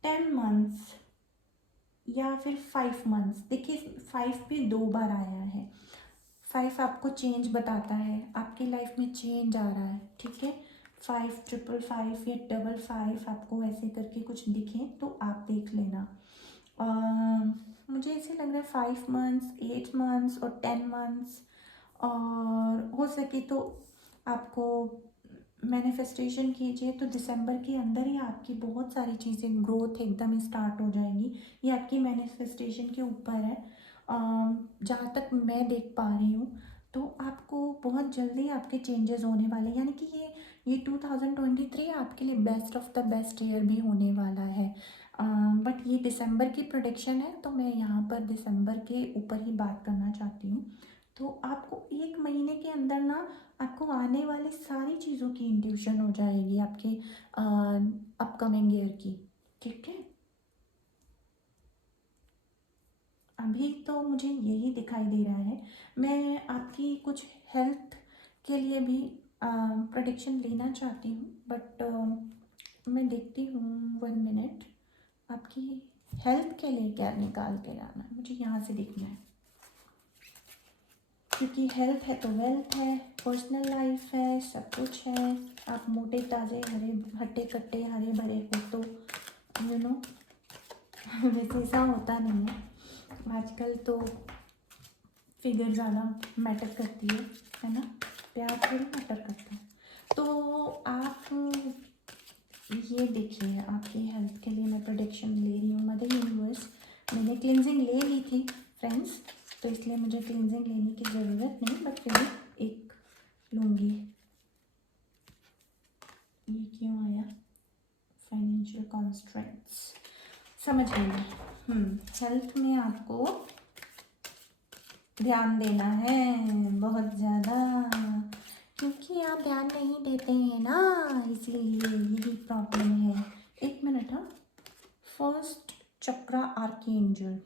10 मंथ्स या फिर 5 मंथ्स, देखिए 5 भी 2 बार आया है। 5 आपको चेंज बताता है, आपकी लाइफ में चेंज आ रहा है, ठीक है। 5 ट्रिपल 5 या डबल 5 आपको ऐसे करके कुछ दिखे तो आप देख लेना। मुझे ऐसे लग रहा है 5 मंथ्स, 8 मंथ्स और 10 मंथ्स, और हो सके तो आपको मैनिफेस्टेशन कीजिए तो दिसंबर के अंदर ही आपकी बहुत सारी चीज़ें ग्रोथ एकदम स्टार्ट हो जाएंगी। ये आपकी मैनिफेस्टेशन के ऊपर है। जहाँ तक मैं देख पा रही हूँ तो आपको बहुत जल्दी आपके चेंजेस होने वाले हैं, यानी कि ये 2023 आपके लिए best of the best year भी होने वाला है। बट ये दिसंबर की प्रोडिक्शन है तो मैं यहाँ पर दिसंबर के ऊपर ही बात करना चाहती हूँ। तो आपको 1 महीने के अंदर ना आपको आने वाली सारी चीज़ों की इंट्यूशन हो जाएगी आपके अपकमिंग ईयर की, ठीक है। अभी तो मुझे यही दिखाई दे रहा है। मैं आपकी कुछ हेल्थ के लिए भी प्रेडिक्शन लेना चाहती हूँ, बट मैं देखती हूँ 1 मिनट आपकी हेल्थ के लिए क्या निकाल के लाना है, मुझे यहाँ से देखना है। क्योंकि हेल्थ है तो वेल्थ है, पर्सनल लाइफ है, सब कुछ है। आप मोटे ताज़े हरे हट्टे कट्टे हरे भरे हो तो यू नो वैसे ऐसा होता नहीं है आजकल तो। फिगर ज़्यादा मैटर करती है ना, प्यार थोड़ी मैटर करता है। तो आप ये देखिए आपकी हेल्थ के लिए मैं प्रोडिक्शन ले रही हूँ। मदर यूनिवर्स, मैंने क्लिनजिंग ले ली थी फ्रेंड्स, तो इसलिए मुझे क्लिनजिंग लेने की ज़रूरत नहीं, बट फिर भी एक लूँगी। ये क्यों आया? फाइनेंशियल कॉन्स्ट्रेंट्स, समझ गई। हेल्थ में आपको ध्यान देना है बहुत ज़्यादा, क्योंकि आप ध्यान नहीं देते हैं ना, इसीलिए यही प्रॉब्लम है। 1 मिनट। हाँ, फर्स्ट चक्रा आर्कएंजल,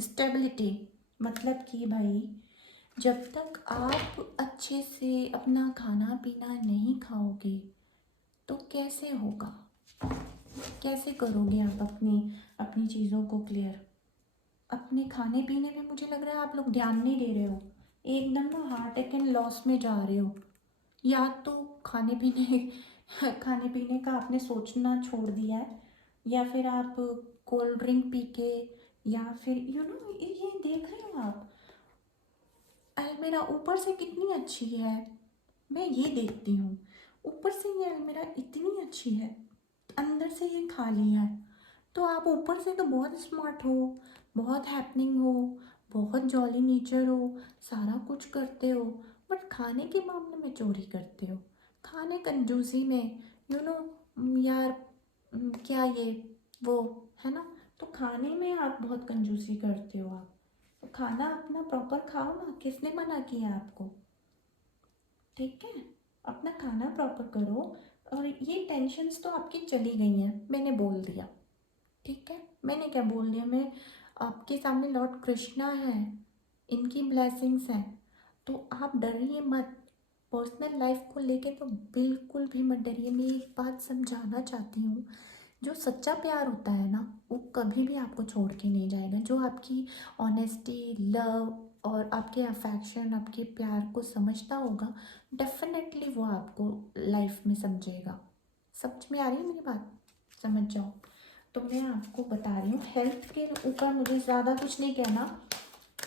स्टेबिलिटी, मतलब कि भाई जब तक आप अच्छे से अपना खाना पीना नहीं खाओगे तो कैसे होगा, कैसे करोगे आप अपनी अपनी चीज़ों को क्लियर। अपने खाने पीने में मुझे लग रहा है आप लोग ध्यान नहीं दे रहे हो, एकदम ना हार्ट अटैक एंड लॉस में जा रहे हो। या तो खाने पीने खाने पीने का आपने सोचना छोड़ दिया है, या फिर आप कोल्ड ड्रिंक पी के, या फिर ये देख रहे हो आप अलमीरा ऊपर से कितनी अच्छी है। मैं ये देखती हूँ ऊपर से ये अलमीरा इतनी अच्छी है, अंदर से ये खाली है। तो आप ऊपर से तो बहुत स्मार्ट हो, बहुत हैपनिंग हो, बहुत जॉली नेचर हो, सारा कुछ करते हो, बट खाने के मामले में चोरी करते हो, खाने कंजूसी में यार। क्या ये वो है ना, तो खाने में आप बहुत कंजूसी करते हो। आप तो खाना अपना प्रॉपर खाओ ना, किसने मना किया आपको, ठीक है। अपना खाना प्रॉपर करो। और ये टेंशन्स तो आपकी चली गई हैं, मैंने बोल दिया, ठीक है। मैंने क्या बोल दिया, मैं आपके सामने लॉर्ड कृष्णा है, इनकी ब्लेसिंग्स हैं, तो आप डरिए मत। पर्सनल लाइफ को लेके तो बिल्कुल भी मत डरिए। मैं एक बात समझाना चाहती हूँ, जो सच्चा प्यार होता है ना वो कभी भी आपको छोड़ के नहीं जाएगा। जो आपकी ऑनेस्टी, लव और आपके अफेक्शन, आपके प्यार को समझता होगा, डेफिनेटली वो आपको लाइफ में समझेगा। समझ में आ रही है मेरी बात? समझ जाओ। तो मैं आपको बता रही हूँ हेल्थ के ऊपर मुझे ज़्यादा कुछ नहीं कहना।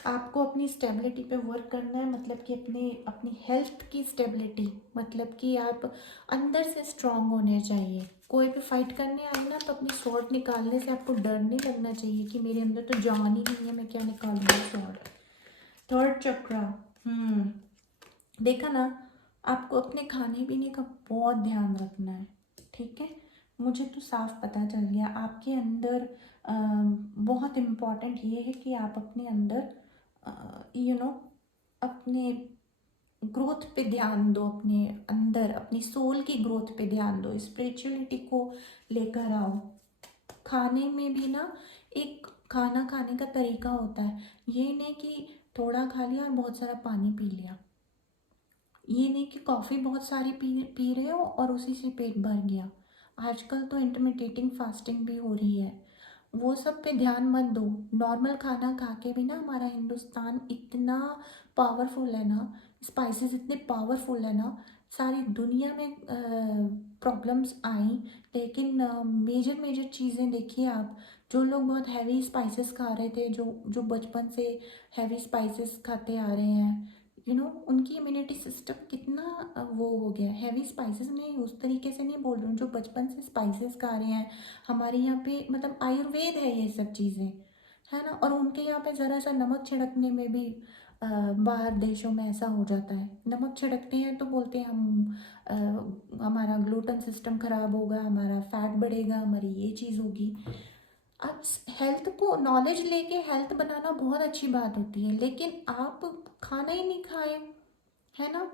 आपको अपनी स्टेबिलिटी पे वर्क करना है, मतलब कि अपने अपनी हेल्थ की स्टेबिलिटी, मतलब कि आप अंदर से स्ट्रांग होने चाहिए। कोई भी फाइट करने आए ना तो अपनी स्वॉर्ड निकालने से आपको डर नहीं लगना चाहिए कि मेरे अंदर तो जान ही नहीं है, मैं क्या निकालूंगा स्वॉर्ड। थर्ड चक्रा, देखा ना, आपको अपने खाने पीने का बहुत ध्यान रखना है, ठीक है। मुझे तो साफ पता चल गया आपके अंदर बहुत इम्पॉर्टेंट ये है कि आप अपने अंदर अपने ग्रोथ पे ध्यान दो, अपने अंदर अपनी सोल की ग्रोथ पे ध्यान दो, स्पिरिचुअलिटी को लेकर आओ। खाने में भी ना एक खाना खाने का तरीका होता है, ये नहीं कि थोड़ा खा लिया और बहुत सारा पानी पी लिया। ये नहीं कि कॉफ़ी बहुत सारी पी रहे हो और उसी से पेट भर गया। आजकल तो इंटरमिटेटिंग फास्टिंग भी हो रही है, वो सब पे ध्यान मत दो। नॉर्मल खाना खा के भी ना हमारा हिंदुस्तान इतना पावरफुल है ना, स्पाइसेस इतने पावरफुल है ना, सारी दुनिया में प्रॉब्लम्स आई, लेकिन मेजर मेजर चीज़ें देखिए आप। जो लोग बहुत हैवी स्पाइसेस खा रहे थे, जो जो बचपन से हैवी स्पाइसेस खाते आ रहे हैं, उनकी इम्यूनिटी सिस्टम कितना वो हो गया। हैवी स्पाइसेस नहीं, उस तरीके से नहीं बोल रही हूँ, जो बचपन से स्पाइसेस खा रहे हैं। हमारे यहाँ पे मतलब आयुर्वेद है ये सब चीज़ें, है ना। और उनके यहाँ पे ज़रा सा नमक छिड़कने में भी बाहर देशों में ऐसा हो जाता है। नमक छिड़कते हैं तो बोलते हैं हम हमारा ग्लूटन सिस्टम खराब होगा, हमारा फैट बढ़ेगा, हमारी ये चीज़ होगी। अब हेल्थ को नॉलेज लेके हेल्थ बनाना बहुत अच्छी बात होती है, लेकिन आप खाना ही नहीं खाएं, है ना।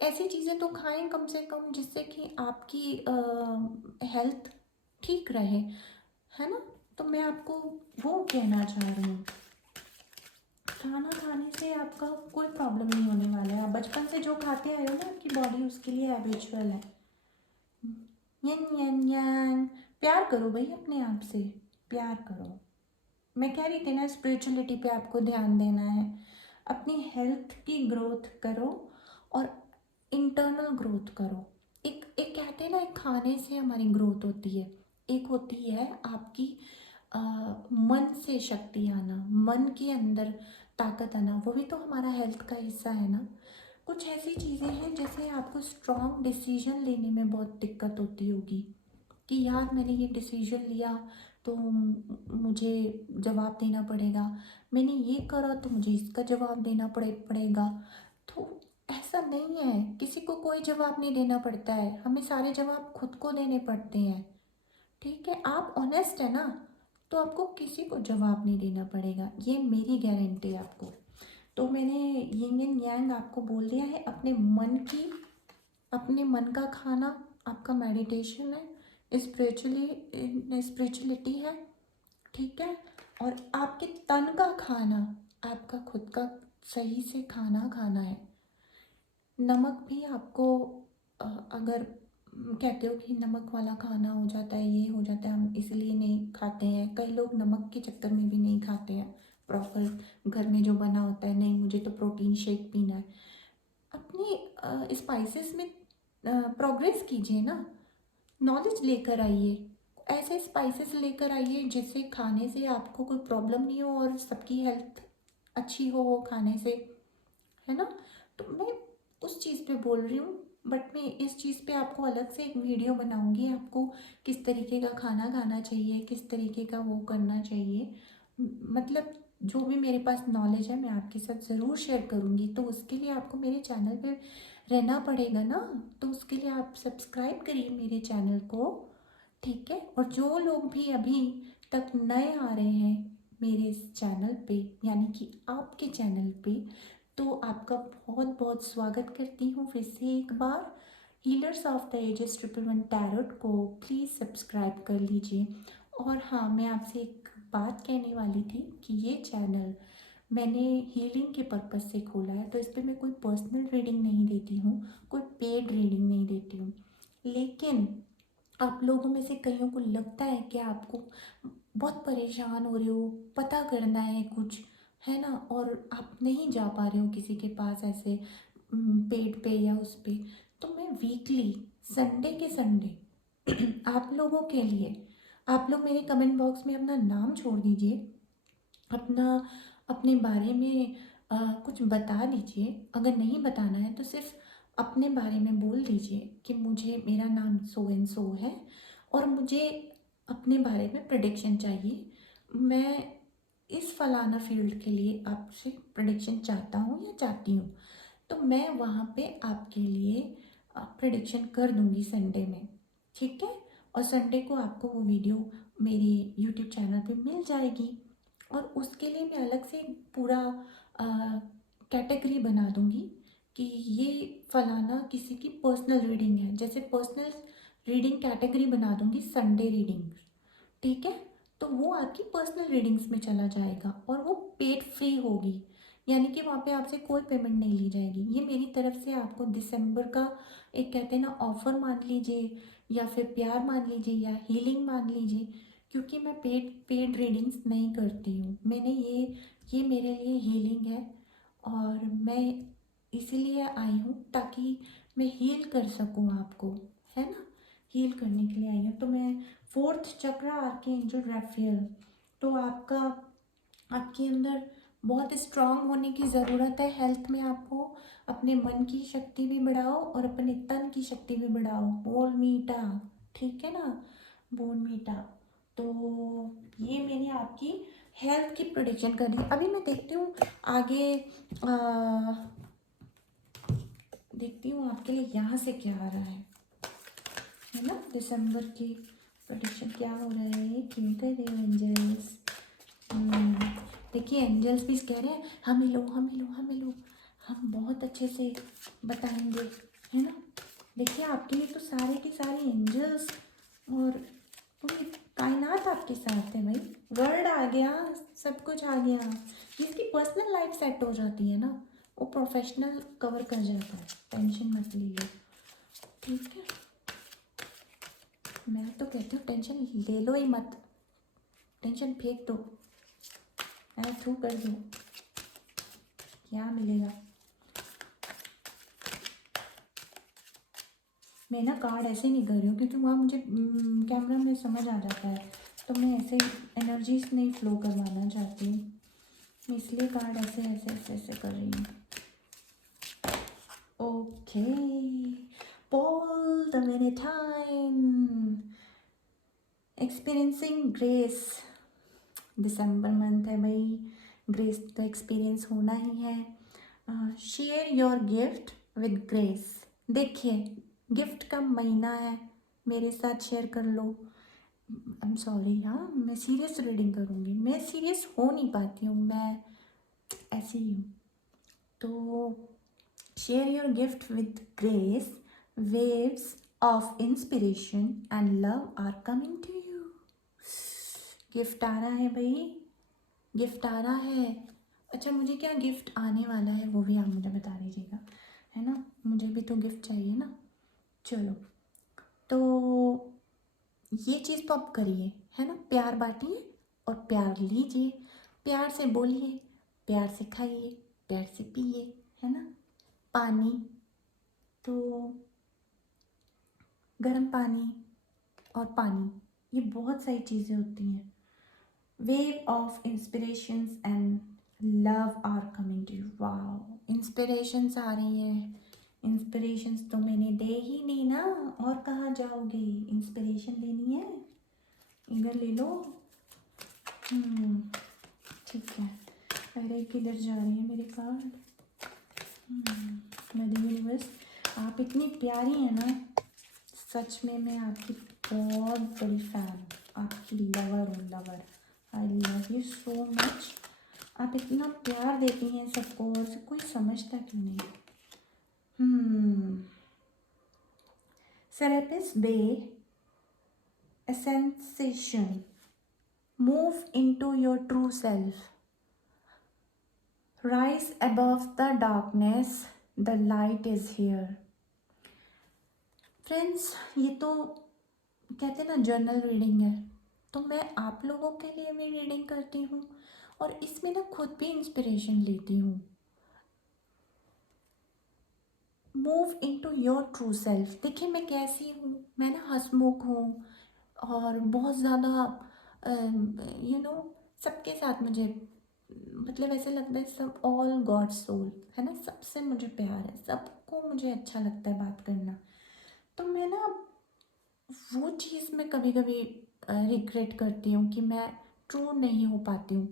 ऐसी चीज़ें तो खाएं कम से कम जिससे कि आपकी हेल्थ ठीक रहे, है ना। तो मैं आपको वो कहना चाह रही हूँ, खाना खाने से आपका कोई प्रॉब्लम नहीं होने वाला है। आप बचपन से जो खाते आए हो ना, आपकी बॉडी उसके लिए हैबिचुअल है। यन यन यन, प्यार करो भाई अपने आप से, प्यार करो। मैं कह रही थी ना, स्पिरिचुअलिटी पे आपको ध्यान देना है। अपनी हेल्थ की ग्रोथ करो और इंटरनल ग्रोथ करो। एक एक कहते हैं ना, एक खाने से हमारी ग्रोथ होती है, एक होती है आपकी मन से शक्ति आना, मन के अंदर ताकत आना, वो भी तो हमारा हेल्थ का हिस्सा है ना। कुछ ऐसी चीज़ें हैं जैसे आपको स्ट्रॉन्ग डिसीजन लेने में बहुत दिक्कत होती होगी कि यार मैंने ये डिसीजन लिया तो मुझे जवाब देना पड़ेगा, मैंने ये करा तो मुझे इसका जवाब देना पड़ेगा। तो ऐसा नहीं है, किसी को कोई जवाब नहीं देना पड़ता है, हमें सारे जवाब खुद को देने पड़ते हैं। ठीक है, आप ऑनेस्ट है ना, तो आपको किसी को जवाब नहीं देना पड़ेगा, ये मेरी गारंटी है आपको। तो मैंने यिंग एंड यांग आपको बोल दिया है। अपने मन का खाना आपका मेडिटेशन है, स्पिरिचुअलिटी है, ठीक है। और आपके तन का खाना आपका खुद का सही से खाना खाना है। नमक भी आपको अगर कहते हो कि नमक वाला खाना हो जाता है, ये हो जाता है, हम इसलिए नहीं खाते हैं। कई लोग नमक के चक्कर में भी नहीं खाते हैं प्रॉपर घर में जो बना होता है, नहीं मुझे तो प्रोटीन शेक पीना है। अपनी स्पाइसेस में प्रोग्रेस कीजिए ना, नॉलेज लेकर आइए, ऐसे स्पाइसेस लेकर आइए जिससे खाने से आपको कोई प्रॉब्लम नहीं हो और सबकी हेल्थ अच्छी हो वो खाने से, है ना। तो मैं उस चीज़ पे बोल रही हूँ, बट मैं इस चीज़ पे आपको अलग से एक वीडियो बनाऊंगी, आपको किस तरीके का खाना खाना चाहिए, किस तरीके का वो करना चाहिए। मतलब जो भी मेरे पास नॉलेज है मैं आपके साथ ज़रूर शेयर करूँगी। तो उसके लिए आपको मेरे चैनल पे रहना पड़ेगा ना, तो उसके लिए आप सब्सक्राइब करिए मेरे चैनल को, ठीक है। और जो लोग भी अभी तक नए आ रहे हैं मेरे इस चैनल पे, यानी कि आपके चैनल पे, तो आपका बहुत बहुत स्वागत करती हूँ फिर से एक बार। Healers of the ages 111 tarot को प्लीज़ सब्सक्राइब कर लीजिए। और हाँ, मैं आपसे एक बात कहने वाली थी कि ये चैनल मैंने हीलिंग के पर्पज़ से खोला है, तो इस पर मैं कोई पर्सनल रीडिंग नहीं देती हूँ, कोई पेड रीडिंग नहीं देती हूँ। लेकिन आप लोगों में से कईयों को लगता है कि आपको बहुत परेशान हो रहे हो, पता करना है कुछ, है ना, और आप नहीं जा पा रहे हो किसी के पास ऐसे पेड पे या उस पे, तो मैं वीकली संडे के संडे आप लोगों के लिए, आप लोग मेरे कमेंट बॉक्स में अपना नाम छोड़ दीजिए, अपना अपने बारे में कुछ बता दीजिए। अगर नहीं बताना है तो सिर्फ अपने बारे में बोल दीजिए कि मुझे मेरा नाम सो एंड सो है और मुझे अपने बारे में प्रेडिक्शन चाहिए, मैं इस फलाना फील्ड के लिए आपसे प्रेडिक्शन चाहता हूँ या चाहती हूँ, तो मैं वहाँ पे आपके लिए प्रेडिक्शन कर दूँगी संडे में, ठीक है। और संडे को आपको वो वीडियो मेरे यूट्यूब चैनल पे मिल जाएगी। और उसके लिए मैं अलग से पूरा कैटेगरी बना दूँगी कि ये फलाना किसी की पर्सनल रीडिंग है, जैसे पर्सनल रीडिंग कैटेगरी बना दूँगी संडे रीडिंग, ठीक है। तो वो आपकी पर्सनल रीडिंग्स में चला जाएगा और वो पेड फ्री होगी, यानी कि वहाँ पे आपसे कोई पेमेंट नहीं ली जाएगी। ये मेरी तरफ से आपको दिसंबर का एक कहते हैं ना ऑफ़र मान लीजिए, या फिर प्यार मान लीजिए, या हीलिंग मान लीजिए, क्योंकि मैं पेड रीडिंग्स नहीं करती हूँ। मैंने ये मेरे लिए हीलिंग है और मैं इसीलिए आई हूँ ताकि मैं हील कर सकूँ आपको, है ना, हील करने के लिए आई हूँ। तो मैं फोर्थ चक्र आर्कएंजल राफेल, तो आपके अंदर बहुत स्ट्रांग होने की ज़रूरत है हेल्थ में। आपको अपने मन की शक्ति भी बढ़ाओ और अपने तन की शक्ति भी बढ़ाओ। बोल मीठा, ठीक है ना, बोल मीठा। तो ये मैंने आपकी हेल्थ की प्रोडिक्शन कर दी। अभी मैं देखती हूँ आगे, देखती हूँ आपके लिए यहाँ से क्या आ रहा है ना। दिसंबर की प्रोडिक्शन क्या हो रहा है, क्यों कर रहे हो एंजल्स। देखिए एंजल्स भी कह रहे हैं हमें लो हमें लो हमें लो, हम बहुत अच्छे से बताएंगे, है ना। देखिए आपके लिए तो सारे के सारे एंजल्स और पूरी कायनात आपके साथ है भाई। वर्ल्ड आ गया, सब कुछ आ गया। जिसकी पर्सनल लाइफ सेट हो जाती है ना, वो प्रोफेशनल कवर कर जाता है। टेंशन मत लीजिए, ठीक है। मैं तो कहती हूँ टेंशन ले लो ही मत, टेंशन फेंक दो, थ्रू कर दो, क्या मिलेगा। मैं ना कार्ड ऐसे नहीं कर रही हूँ क्योंकि वहाँ मुझे कैमरा में समझ आ जाता है, तो मैं ऐसे एनर्जीज नहीं फ्लो करवाना चाहती हूँ, मैं इसलिए कार्ड ऐसे ऐसे ऐसे ऐसे कर रही हूँ। Okay, Paul the many time experiencing grace. December month है भाई, ग्रेस तो एक्सपीरियंस होना ही है। Share your gift with grace. देखिए गिफ्ट का महीना है, मेरे साथ शेयर कर लो। आई एम सॉरी, हाँ मैं सीरियस रीडिंग करूँगी, मैं सीरियस हो नहीं पाती हूँ, मैं ऐसी ही हूँ। तो share your gift with grace, waves of inspiration and love are coming to you. Gift आ रहा है भाई, गिफ्ट आ रहा है। अच्छा मुझे क्या गिफ्ट आने वाला है वो भी आप मुझे बता दीजिएगा, है ना, मुझे भी तो गिफ्ट चाहिए ना। चलो, तो ये चीज़ तो आप करिए, है ना, प्यार बांटिए और प्यार लीजिए, प्यार से बोलिए, प्यार से खाइए, प्यार से पिए, है ना। पानी तो गर्म पानी और पानी, ये बहुत सारी चीज़ें होती हैं। Wave of inspirations and love are coming to you. Wow, inspirations आ रही हैं। इंस्पिरेशंस तो मैंने दे ही नहीं ना, और कहाँ जाओगे, इंस्पिरेशन लेनी है, इधर ले लो। ठीक है, अरे किधर जा रही है मेरे कार्ड। मदर यूनिवर्स, आप इतनी प्यारी हैं ना, सच में मैं आपकी बहुत बड़ी फैन, आपकी लवर हूँ, lover. I love you so much. आप इतना प्यार देती हैं सबको और कोई समझता क्यों नहीं। सेरेपिस बे a sensation, move into your true self, rise above the darkness, the light is here। Friends, ये तो कहते हैं ना जर्नल रीडिंग है, तो मैं आप लोगों के लिए भी रीडिंग करती हूँ और इसमें ना खुद भी इंस्पिरेशन लेती हूँ। Move into your true self. देखिए मैं कैसी हूँ, मैं ना हंसमुख हूँ और बहुत ज़्यादा सबके साथ मुझे मतलब ऐसे लगता है सब ऑल गॉड सोल, है ना, सबसे मुझे प्यार है, सबको मुझे अच्छा लगता है बात करना। तो मैं ना वो चीज़ मैं कभी कभी रिग्रेट करती हूँ कि मैं ट्रू नहीं हो पाती हूँ।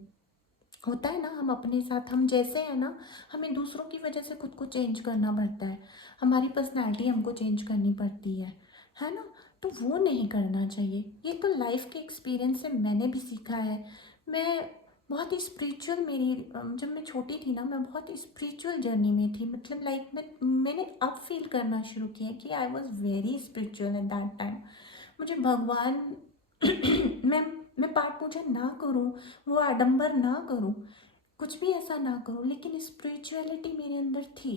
होता है ना, हम अपने साथ हम जैसे हैं ना, हमें दूसरों की वजह से खुद को चेंज करना पड़ता है, हमारी पर्सनैलिटी हमको चेंज करनी पड़ती है ना। तो वो नहीं करना चाहिए, ये तो लाइफ के एक्सपीरियंस से मैंने भी सीखा है। मैं बहुत ही स्पिरिचुअल, मेरी जब मैं छोटी थी ना, मैं बहुत ही स्पिरिचुअल जर्नी में थी, मतलब लाइक मैंने अब फील करना शुरू किया कि I was very spiritual at that time. मुझे भगवान मैं पाठ पूजा ना करूं, वो आडंबर ना करूं, कुछ भी ऐसा ना करूं, लेकिन स्पिरिचुअलिटी मेरे अंदर थी।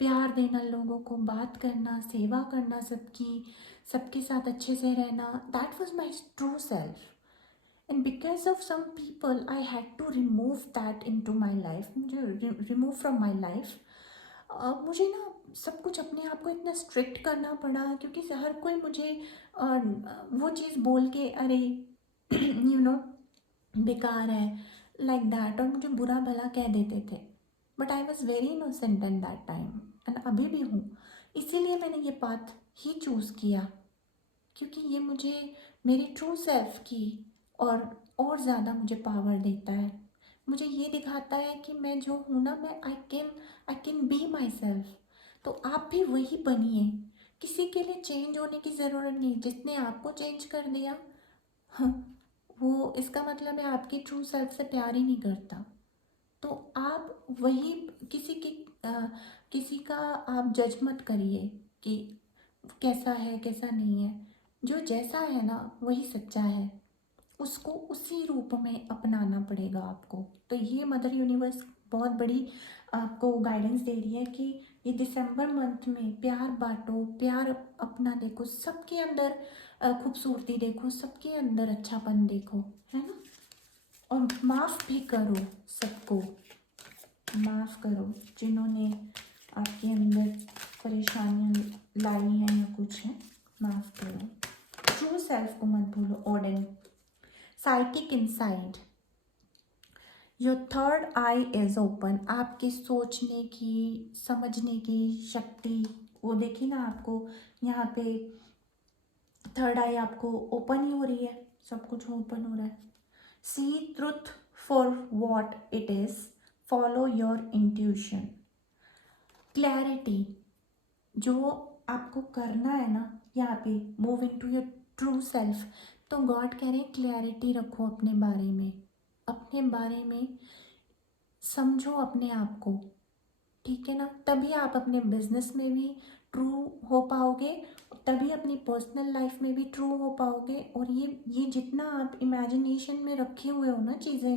प्यार देना, लोगों को बात करना, सेवा करना सबकी, सबके साथ अच्छे से रहना, that was my true self. And because of some people I had to remove that into my life, मुझे रिमूव फ्रॉम माई लाइफ। मुझे ना सब कुछ अपने आप को इतना स्ट्रिक्ट करना पड़ा, क्योंकि हर कोई मुझे वो चीज़ बोल के अरे यू नो बेकार है लाइक दैट, और मुझे बुरा भला कह देते थे। But I was very innocent at that time, and अभी भी हूँ। इसीलिए मैंने ये पाथ ही चूज़ किया, क्योंकि ये मुझे मेरी ट्रू सेल्फ की और ज़्यादा मुझे पावर देता है। मुझे ये दिखाता है कि मैं जो हूँ ना, मैं I can be my self. तो आप भी वही बनिए, किसी के लिए चेंज होने की ज़रूरत नहीं। जिसने आपको चेंज कर दिया, हाँ, वो इसका मतलब है आपकी ट्रू सेल्फ से प्यार ही नहीं करता। तो आप वही किसी की किसी का आप जज मत करिए कि कैसा है कैसा नहीं है। जो जैसा है ना वही सच्चा है, उसको उसी रूप में अपनाना पड़ेगा आपको। तो ये मदर यूनिवर्स बहुत बड़ी आपको गाइडेंस दे रही है कि ये दिसंबर मंथ में प्यार बांटो, प्यार अपना देखो, सबके अंदर खूबसूरती देखो, सबके अंदर अच्छापन देखो, है ना। और माफ़ भी करो सबको, माफ़ करो जिन्होंने आपके अंदर परेशानियाँ लाई हैं या कुछ है, माफ़ करो। ट्रू सेल्फ को मत भूलो। ऑर्डन psychic inside, your third eye is open. आपकी सोचने की समझने की शक्ति, वो देखिए ना आपको यहाँ पे थर्ड आई आपको ओपन ही हो रही है, सब कुछ ओपन हो रहा है। See truth for what it is, follow your intuition. Clarity, जो आपको करना है ना यहाँ पे, move into your true self. तो गॉड कह रहे हैं क्लैरिटी रखो अपने बारे में, अपने बारे में समझो अपने आप को, ठीक है ना। तभी आप अपने बिजनेस में भी ट्रू हो पाओगे, तभी अपनी पर्सनल लाइफ में भी ट्रू हो पाओगे। और ये जितना आप इमेजिनेशन में रखे हुए हो ना चीज़ें,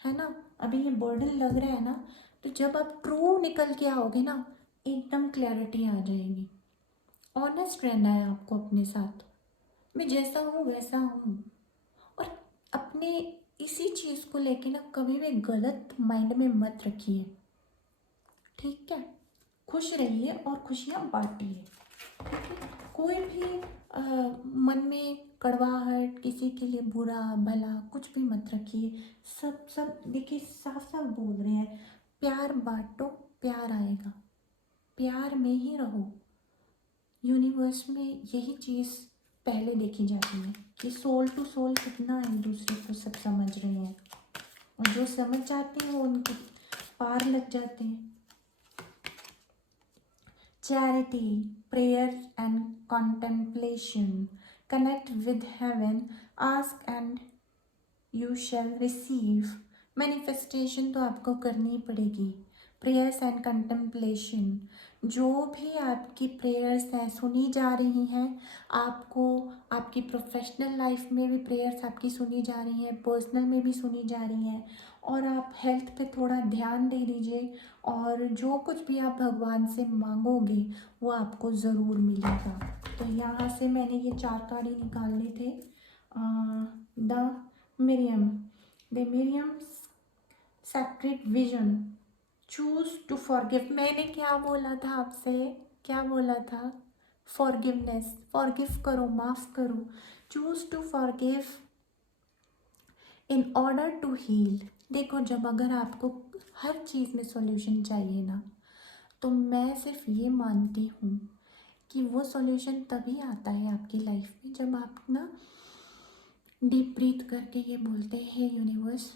है ना, अभी ये बर्डन लग रहा है ना, तो जब आप ट्रू निकल के आओगे ना, एकदम क्लैरिटी आ जाएगी। ऑनेस्ट रहना है आपको अपने साथ, मैं जैसा हूँ वैसा हूँ। और अपने इसी चीज़ को लेके ना कभी भी गलत माइंड में मत रखिए, ठीक है। खुश रहिए और खुशियाँ बांटिए, ठीक है। कोई भी मन में कड़वाहट, किसी के लिए बुरा भला कुछ भी मत रखिए। सब सब देखिए, साफ साफ बोल रहे हैं, प्यार बांटो, प्यार आएगा, प्यार में ही रहो। यूनिवर्स में यही चीज़ पहले देखी जाती है कि सोल टू सोल कितना एक दूसरे को सब समझ रहे हैं, और जो समझ जाते हैं वो उनके पार लग जाते हैं। Charity, prayer and contemplation. Connect with heaven, ask and you shall receive. Manifestation तो आपको करनी पड़ेगी। प्रेयर्स एंड कंटेम्पलेशन, जो भी आपकी प्रेयर्स हैं सुनी जा रही हैं, आपको आपकी प्रोफेशनल लाइफ में भी प्रेयर्स आपकी सुनी जा रही हैं, पर्सनल में भी सुनी जा रही हैं। और आप हेल्थ पे थोड़ा ध्यान दे दीजिए, और जो कुछ भी आप भगवान से मांगोगे वो आपको ज़रूर मिलेगा। तो यहाँ से मैंने ये 4 कार्ड ही निकालने थे। The Miriam, the Miriam sacred vision, choose to forgive. मैंने क्या बोला था आपसे, क्या बोला था, फॉरगिवनेस, फॉरगिव करो, माफ़ करो। Choose to forgive in order to heal. देखो, जब अगर आपको हर चीज़ में सॉल्यूशन चाहिए ना, तो मैं सिर्फ ये मानती हूँ कि वो सॉल्यूशन तभी आता है आपकी लाइफ में जब आप ना डीप ब्रीथ करके ये बोलते हैं, यूनिवर्स,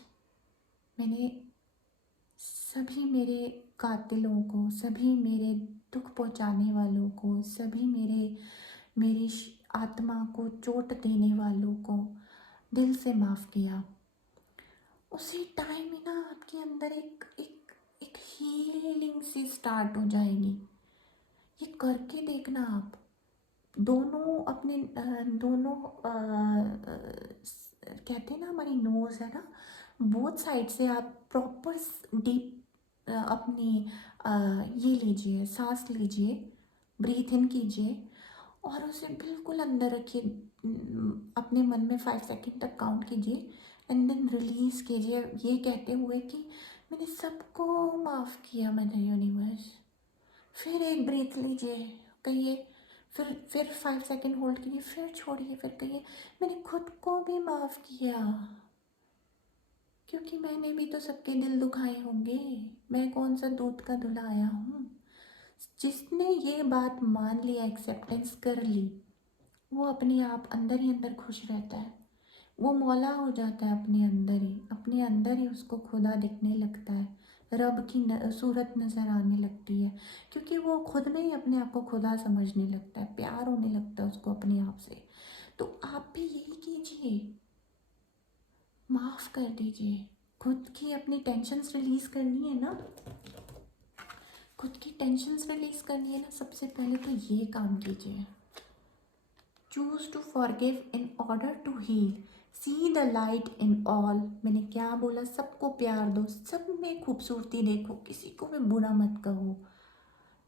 मैंने सभी मेरे कातिलों को, सभी मेरे दुख पहुंचाने वालों को, सभी मेरी आत्मा को चोट देने वालों को दिल से माफ़ किया। उसी टाइम में ना आपके अंदर एक एक एक हीलिंग सी स्टार्ट हो जाएगी। ये करके देखना आप। दोनों अपने दोनों कहते हैं ना, हमारी नोज़ है ना, बोथ साइड से आप प्रॉपर डीप अपनी ये लीजिए, सांस लीजिए, ब्रीथ इन कीजिए, और उसे बिल्कुल अंदर रखिए। अपने मन में 5 सेकंड तक काउंट कीजिए एंड देन रिलीज़ कीजिए, ये कहते हुए कि मैंने सबको माफ़ किया मदर यूनिवर्स। फिर एक ब्रीथ लीजिए, कहिए, फिर 5 सेकंड होल्ड कीजिए, फिर छोड़िए, फिर कहिए मैंने खुद को भी माफ़ किया, क्योंकि मैंने भी तो सबके दिल दुखाए होंगे। मैं कौन सा दूध का धुला आया हूँ। जिसने ये बात मान लिया, एक्सेप्टेंस कर ली, वो अपने आप अंदर ही अंदर खुश रहता है। वो मौला हो जाता है अपने अंदर ही उसको खुदा दिखने लगता है, रब की सूरत नज़र आने लगती है, क्योंकि वो खुद में ही अपने आप को खुदा समझने लगता है, प्यार होने लगता है उसको अपने आप से। तो आप भी यही कीजिए, माफ़ कर दीजिए खुद की। अपनी टेंशन्स रिलीज़ करनी है ना, खुद की टेंशन्स रिलीज़ करनी है ना, सबसे पहले तो ये काम कीजिए। Choose to forgive in order to heal, see the light in all. मैंने क्या बोला, सबको प्यार दो, सब में खूबसूरती देखो, किसी को भी बुरा मत कहो।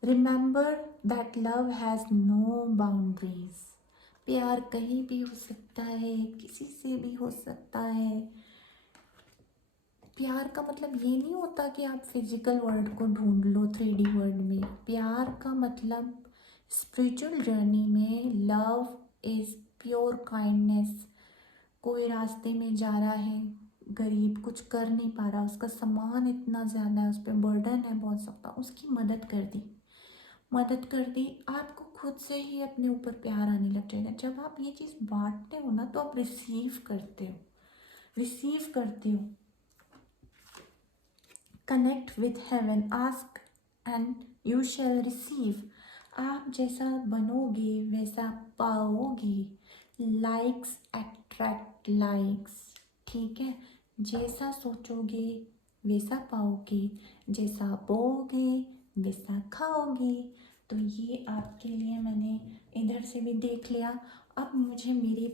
Remember that love has no boundaries. प्यार कहीं भी हो सकता है, किसी से भी हो सकता है। प्यार का मतलब ये नहीं होता कि आप फिजिकल वर्ल्ड को ढूंढ लो 3D वर्ल्ड में। प्यार का मतलब स्पिरिचुअल जर्नी में लव इज़ प्योर काइंडनेस। कोई रास्ते में जा रहा है, गरीब, कुछ कर नहीं पा रहा, उसका सामान इतना ज़्यादा है, उस पर बर्डन है बहुत सकता, उसकी मदद कर दी, आपको खुद से ही अपने ऊपर प्यार आने लग जाएगा। जब आप ये चीज़ बांटते हो ना, तो आप रिसीव करते हो। Connect with heaven, ask and you shall receive. आप जैसा बनोगे वैसा पाओगे। लाइक्स अट्रैक्ट लाइक्स, ठीक है। जैसा सोचोगे वैसा पाओगे, जैसा बोओगे वैसा खाओगे। तो ये आपके लिए मैंने इधर से भी देख लिया। अब मुझे मेरी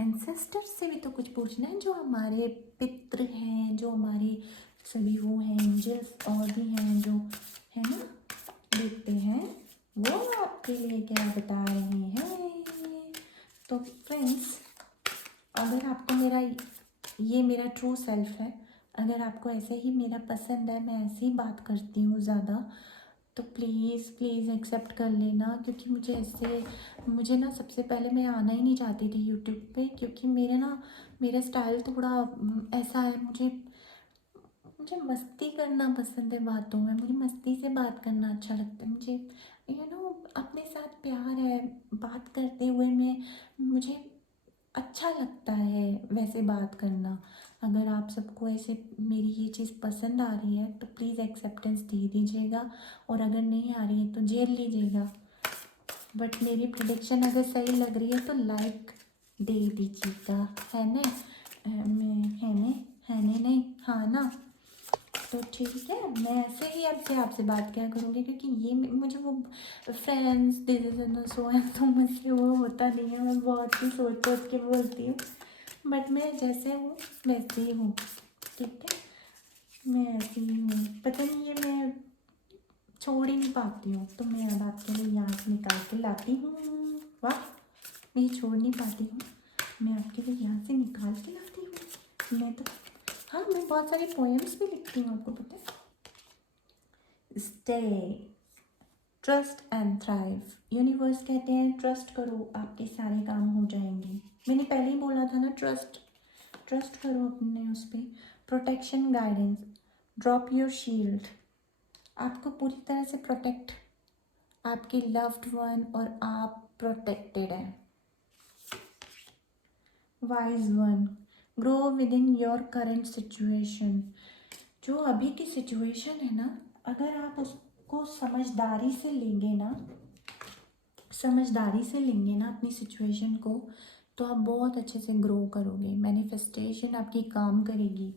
एंसेस्टर्स से भी तो कुछ पूछना है, जो हमारे पितृ हैं, जो हमारे सभी वो हैं, एंजल्स और भी हैं जो, है ना, देखते हैं वो आपके लिए क्या बता रहे हैं। तो फ्रेंड्स, अगर आपको ये मेरा ट्रू सेल्फ है, अगर आपको ऐसे ही मेरा पसंद है, मैं ऐसे ही बात करती हूँ ज़्यादा, तो प्लीज़ प्लीज़ एक्सेप्ट कर लेना। क्योंकि मुझे ना सबसे पहले मैं आना ही नहीं चाहती थी यूट्यूब पे, क्योंकि मेरा स्टाइल थोड़ा ऐसा है। मुझे मस्ती करना पसंद है बातों में, मुझे मस्ती से बात करना अच्छा लगता है। मुझे अपने साथ प्यार है, बात करते हुए मुझे अच्छा लगता है वैसे बात करना। अगर आप सबको ऐसे मेरी ये चीज़ पसंद आ रही है तो प्लीज़ एक्सेप्टेंस दे दीजिएगा, और अगर नहीं आ रही है तो झेल लीजिएगा। बट मेरी प्रेडिक्शन अगर सही लग रही है तो लाइक दे दीजिएगा, है ना। है ने नहीं, हाँ ना। तो ठीक है, मैं ऐसे ही आपसे बात क्या करूँगी, क्योंकि ये मुझे वो friends this is so and तो मुझसे वो होता नहीं है। मैं बहुत ही सोच के बोलती हूँ, बट मैं जैसे हूँ वैसे ही हूँ, ठीक है। मैं ऐसी ही हूँ, पता नहीं ये मैं छोड़ ही नहीं पाती हूँ। तो मैं अब आपके लिए यहाँ से निकाल के लाती हूँ। वाह, मैं छोड़ नहीं पाती हूँ, मैं आपके लिए यहाँ से निकाल के लाती हूँ। मैं तो, हाँ, मैं बहुत सारी पोएम्स भी लिखती हूँ, आपको पता है। Stay, trust and thrive. Universe कहते हैं ट्रस्ट करो, आपके सारे काम हो जाएंगे। मैंने पहले ही बोला था ना, ट्रस्ट करो अपने उस पर। Protection, guidance, drop your shield. आपको पूरी तरह से प्रोटेक्ट, आपके लव्ड वन और आप प्रोटेक्टेड हैं। Wise one, grow with in your current situation. जो अभी की सिचुएशन है ना, अगर आप उसको समझदारी से लेंगे ना अपनी सिचुएशन को, तो आप बहुत अच्छे से ग्रो करोगे। मैनिफेस्टेशन आपकी काम करेगी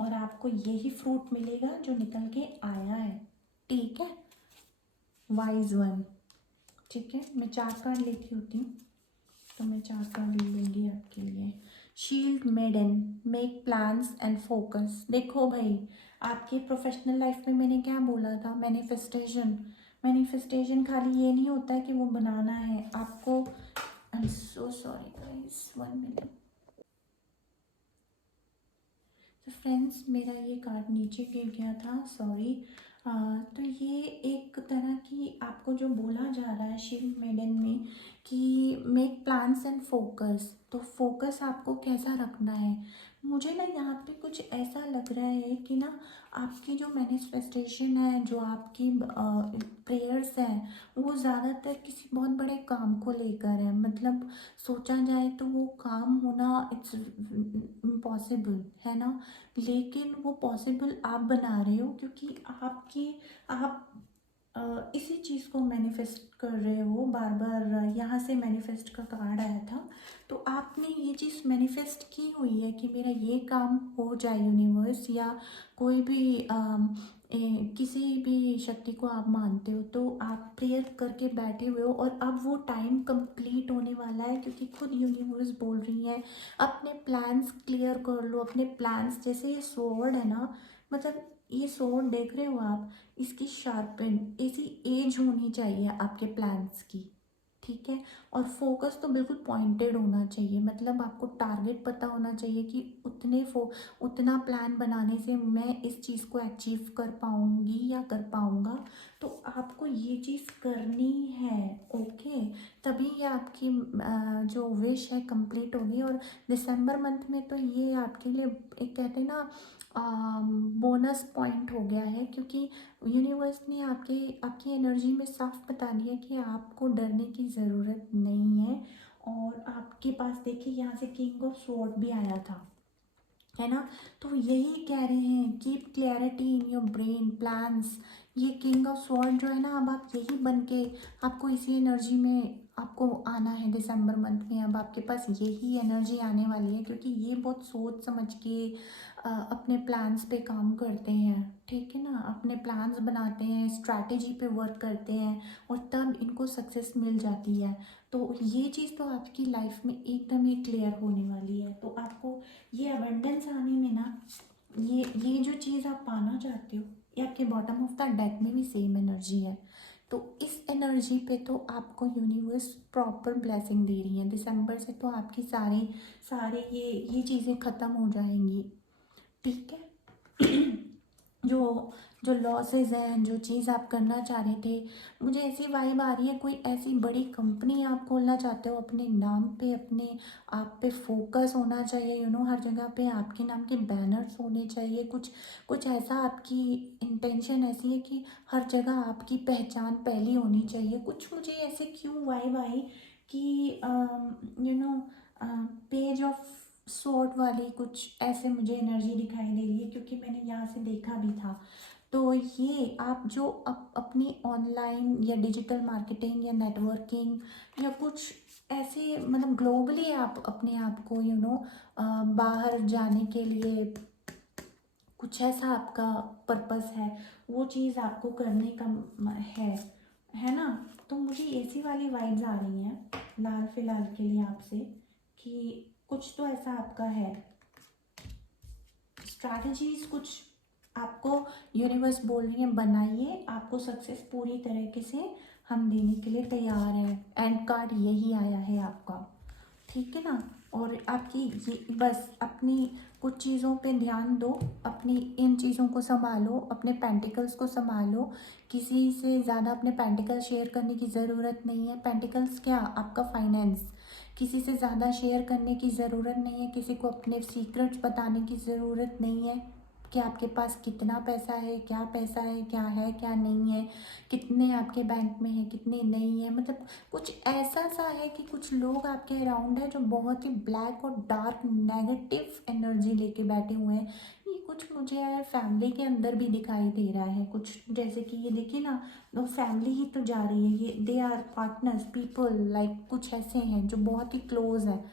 और आपको यही फ्रूट मिलेगा जो निकल के आया है, ठीक है। वाइज वन, ठीक है। मैं 4 कार्ड लेती होती हूँ, तो मैं 4 कार्ड ले लूँगी आपके लिए। Shield maiden, make plans and focus. देखो भाई, आपकी प्रोफेशनल लाइफ में मैंने क्या बोला था, मैनिफेस्टेशन मैनिफेस्टेशन खाली ये नहीं होता है कि वो बनाना है आपको। I am so sorry guys, 1 minute. तो फ्रेंड्स, मेरा ये कार्ड नीचे गिर गया था, सॉरी। तो ये एक तरह की आपको जो बोला जा रहा है शिव मेडन में कि मेक प्लान्स एंड फोकस। तो फोकस आपको कैसा रखना है? मुझे ना यहाँ पे कुछ ऐसा लग रहा है कि ना आपकी जो मैनिफेस्टेशन है, जो आपकी प्रेयर्स हैं, वो ज़्यादातर किसी बहुत बड़े काम को लेकर है। मतलब सोचा जाए तो वो काम होना इट्स इम्पॉसिबल है ना, लेकिन वो पॉसिबल आप बना रहे हो क्योंकि आप इसी चीज़ को मैनिफेस्ट कर रहे हो। बार बार यहाँ से मैनिफेस्ट का कार्ड आया था, तो आपने ये चीज़ मैनिफेस्ट की हुई है कि मेरा ये काम हो जाए यूनिवर्स, या कोई भी किसी भी शक्ति को आप मानते हो, तो आप प्रेयर करके बैठे हुए हो और अब वो टाइम कंप्लीट होने वाला है, क्योंकि खुद यूनिवर्स बोल रही है अपने प्लान्स क्लियर कर लो, अपने प्लान्स। जैसे ये स्वॉर्ड है ना, मतलब ये स्वॉर्ड देख रहे हो आप, इसकी शार्पन ऐसी एज होनी चाहिए आपके प्लान्स की, ठीक है। और फोकस तो बिल्कुल पॉइंटेड होना चाहिए, मतलब आपको टारगेट पता होना चाहिए कि उतना प्लान बनाने से मैं इस चीज़ को अचीव कर पाऊँगी या कर पाऊँगा। तो आपको ये चीज़ करनी है, ओके। तभी ये आपकी जो विश है कंप्लीट होगी। और दिसंबर मंथ में तो ये आपके लिए एक कहते हैं ना बोनस पॉइंट हो गया है, क्योंकि यूनिवर्स ने आपकी एनर्जी में साफ बता दिया कि आपको डरने की ज़रूरत नहीं है। और आपके पास देखिए यहाँ से किंग ऑफ स्वॉर्ड भी आया था, है ना। तो यही कह रहे हैं, keep clarity in your brain plans. ये किंग ऑफ स्वॉर्ड जो है ना, अब आप यही बन के आपको इसी एनर्जी में आपको आना है दिसंबर मंथ में। अब आपके पास यही एनर्जी आने वाली है, क्योंकि ये बहुत सोच समझ के अपने प्लान्स पे काम करते हैं, ठीक है ना। अपने प्लान्स बनाते हैं, स्ट्रैटेजी पे वर्क करते हैं, और तब इनको सक्सेस मिल जाती है। तो ये चीज़ तो आपकी लाइफ में एकदम ही क्लियर होने वाली है। तो आपको ये अबंडेंस आने में ना, ये जो चीज़ आप पाना चाहते हो, ये आपके बॉटम ऑफ द डेक में भी सेम एनर्जी है। तो इस एनर्जी पे तो आपको यूनिवर्स प्रॉपर ब्लेसिंग दे रही है। दिसंबर से तो आपकी सारे सारे ये चीज़ें ख़त्म हो जाएंगी, ठीक है। जो जो लॉसेस हैं, जो चीज़ आप करना चाह रहे थे, मुझे ऐसी वाइब आ रही है कोई ऐसी बड़ी कंपनी आप खोलना चाहते हो अपने नाम पे, अपने आप पे फोकस होना चाहिए, हर जगह पे आपके नाम के बैनर्स होने चाहिए। कुछ कुछ ऐसा आपकी इंटेंशन ऐसी है कि हर जगह आपकी पहचान पहली होनी चाहिए। कुछ मुझे ऐसे क्यों वाइब आई कि you know page of sword वाली कुछ ऐसे मुझे एनर्जी दिखाई दे रही है, क्योंकि मैंने यहाँ से देखा भी था। तो ये आप जो अपनी ऑनलाइन या डिजिटल मार्केटिंग या नेटवर्किंग या कुछ ऐसे, मतलब ग्लोबली आप अपने आप को बाहर जाने के लिए कुछ ऐसा आपका पर्पस है, वो चीज़ आपको करने का है ना। तो मुझे ऐसी वाली वाइब्स आ रही हैं लाल फिलहाल के लिए आपसे, कि कुछ तो ऐसा आपका है, स्ट्रैटेजीज कुछ आपको यूनिवर्स बोल रही है बनाइए, आपको सक्सेस पूरी तरीके से हम देने के लिए तैयार हैं। एंड कार्ड यही आया है आपका, ठीक है ना। और आपकी ये बस अपनी कुछ चीज़ों पे ध्यान दो, अपनी इन चीज़ों को संभालो, अपने पेंटिकल्स को संभालो। किसी से ज़्यादा अपने पेंटिकल शेयर करने की ज़रूरत नहीं है। पेंटिकल्स क्या, आपका फाइनेंस। किसी से ज़्यादा शेयर करने की ज़रूरत नहीं है, किसी को अपने सीक्रेट्स बताने की ज़रूरत नहीं है कि आपके पास कितना पैसा है, क्या पैसा है, क्या नहीं है, कितने आपके बैंक में है, कितने नहीं है। मतलब कुछ ऐसा सा है कि कुछ लोग आपके अराउंड है जो बहुत ही ब्लैक और डार्क नेगेटिव एनर्जी लेके बैठे हुए हैं। ये कुछ मुझे फैमिली के अंदर भी दिखाई दे रहा है कुछ, जैसे कि ये देखिए ना, तो फैमिली ही तो जा रही है, ये they are partners people like, कुछ ऐसे हैं जो बहुत ही क्लोज हैं।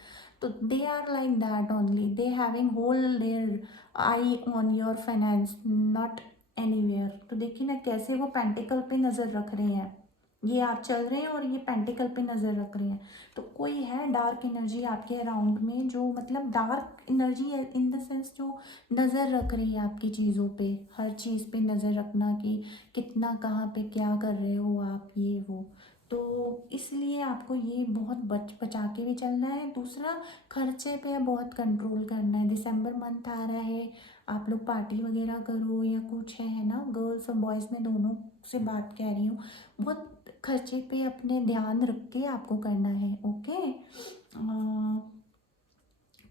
तो they are like that only, they having whole their eye on your finance, not anywhere. तो देखिए ना कैसे वो पेंटिकल पे नज़र रख रहे हैं, ये आप चल रहे हैं और ये पेंटिकल पे नज़र रख रहे हैं, तो कोई है डार्क एनर्जी आपके अराउंड में, जो मतलब dark energy in the sense जो नज़र रख रही है आपकी चीज़ों पे, हर चीज़ पे नज़र रखना कि कितना कहाँ पे क्या कर रहे हो आप, ये वो। तो इसलिए आपको ये बहुत बचा के भी चलना है। दूसरा, खर्चे पे बहुत कंट्रोल करना है। दिसंबर मंथ आ रहा है, आप लोग पार्टी वगैरह करो या कुछ है ना, गर्ल्स और बॉयज़ में दोनों से बात कह रही हूँ, बहुत खर्चे पे अपने ध्यान रख के आपको करना है। ओके।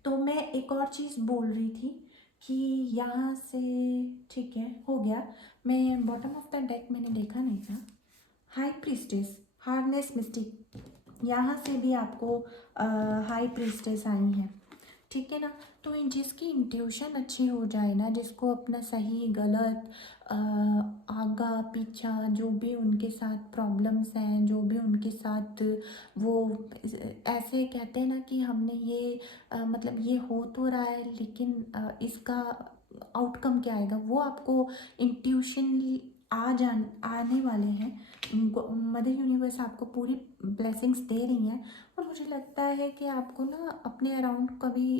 तो मैं एक और चीज़ बोल रही थी कि यहाँ से, ठीक है हो गया। मैं बॉटम ऑफ द डेक मैंने देखा नहीं था। हाई प्रीस्टेस, हार्नेस मिस्टिक, यहाँ से भी आपको हाई प्रीस्टेस आई हैं, ठीक है ना। तो जिसकी इंट्यूशन अच्छी हो जाए ना, जिसको अपना सही गलत आगा पीछा जो भी उनके साथ प्रॉब्लम्स हैं, जो भी उनके साथ वो ऐसे कहते हैं ना कि हमने ये मतलब ये हो तो रहा है लेकिन इसका आउटकम क्या आएगा, वो आपको इंट्यूशन आने वाले हैं। मदर यूनिवर्स आपको पूरी ब्लेसिंग्स दे रही हैं। और मुझे लगता है कि आपको ना अपने अराउंड कभी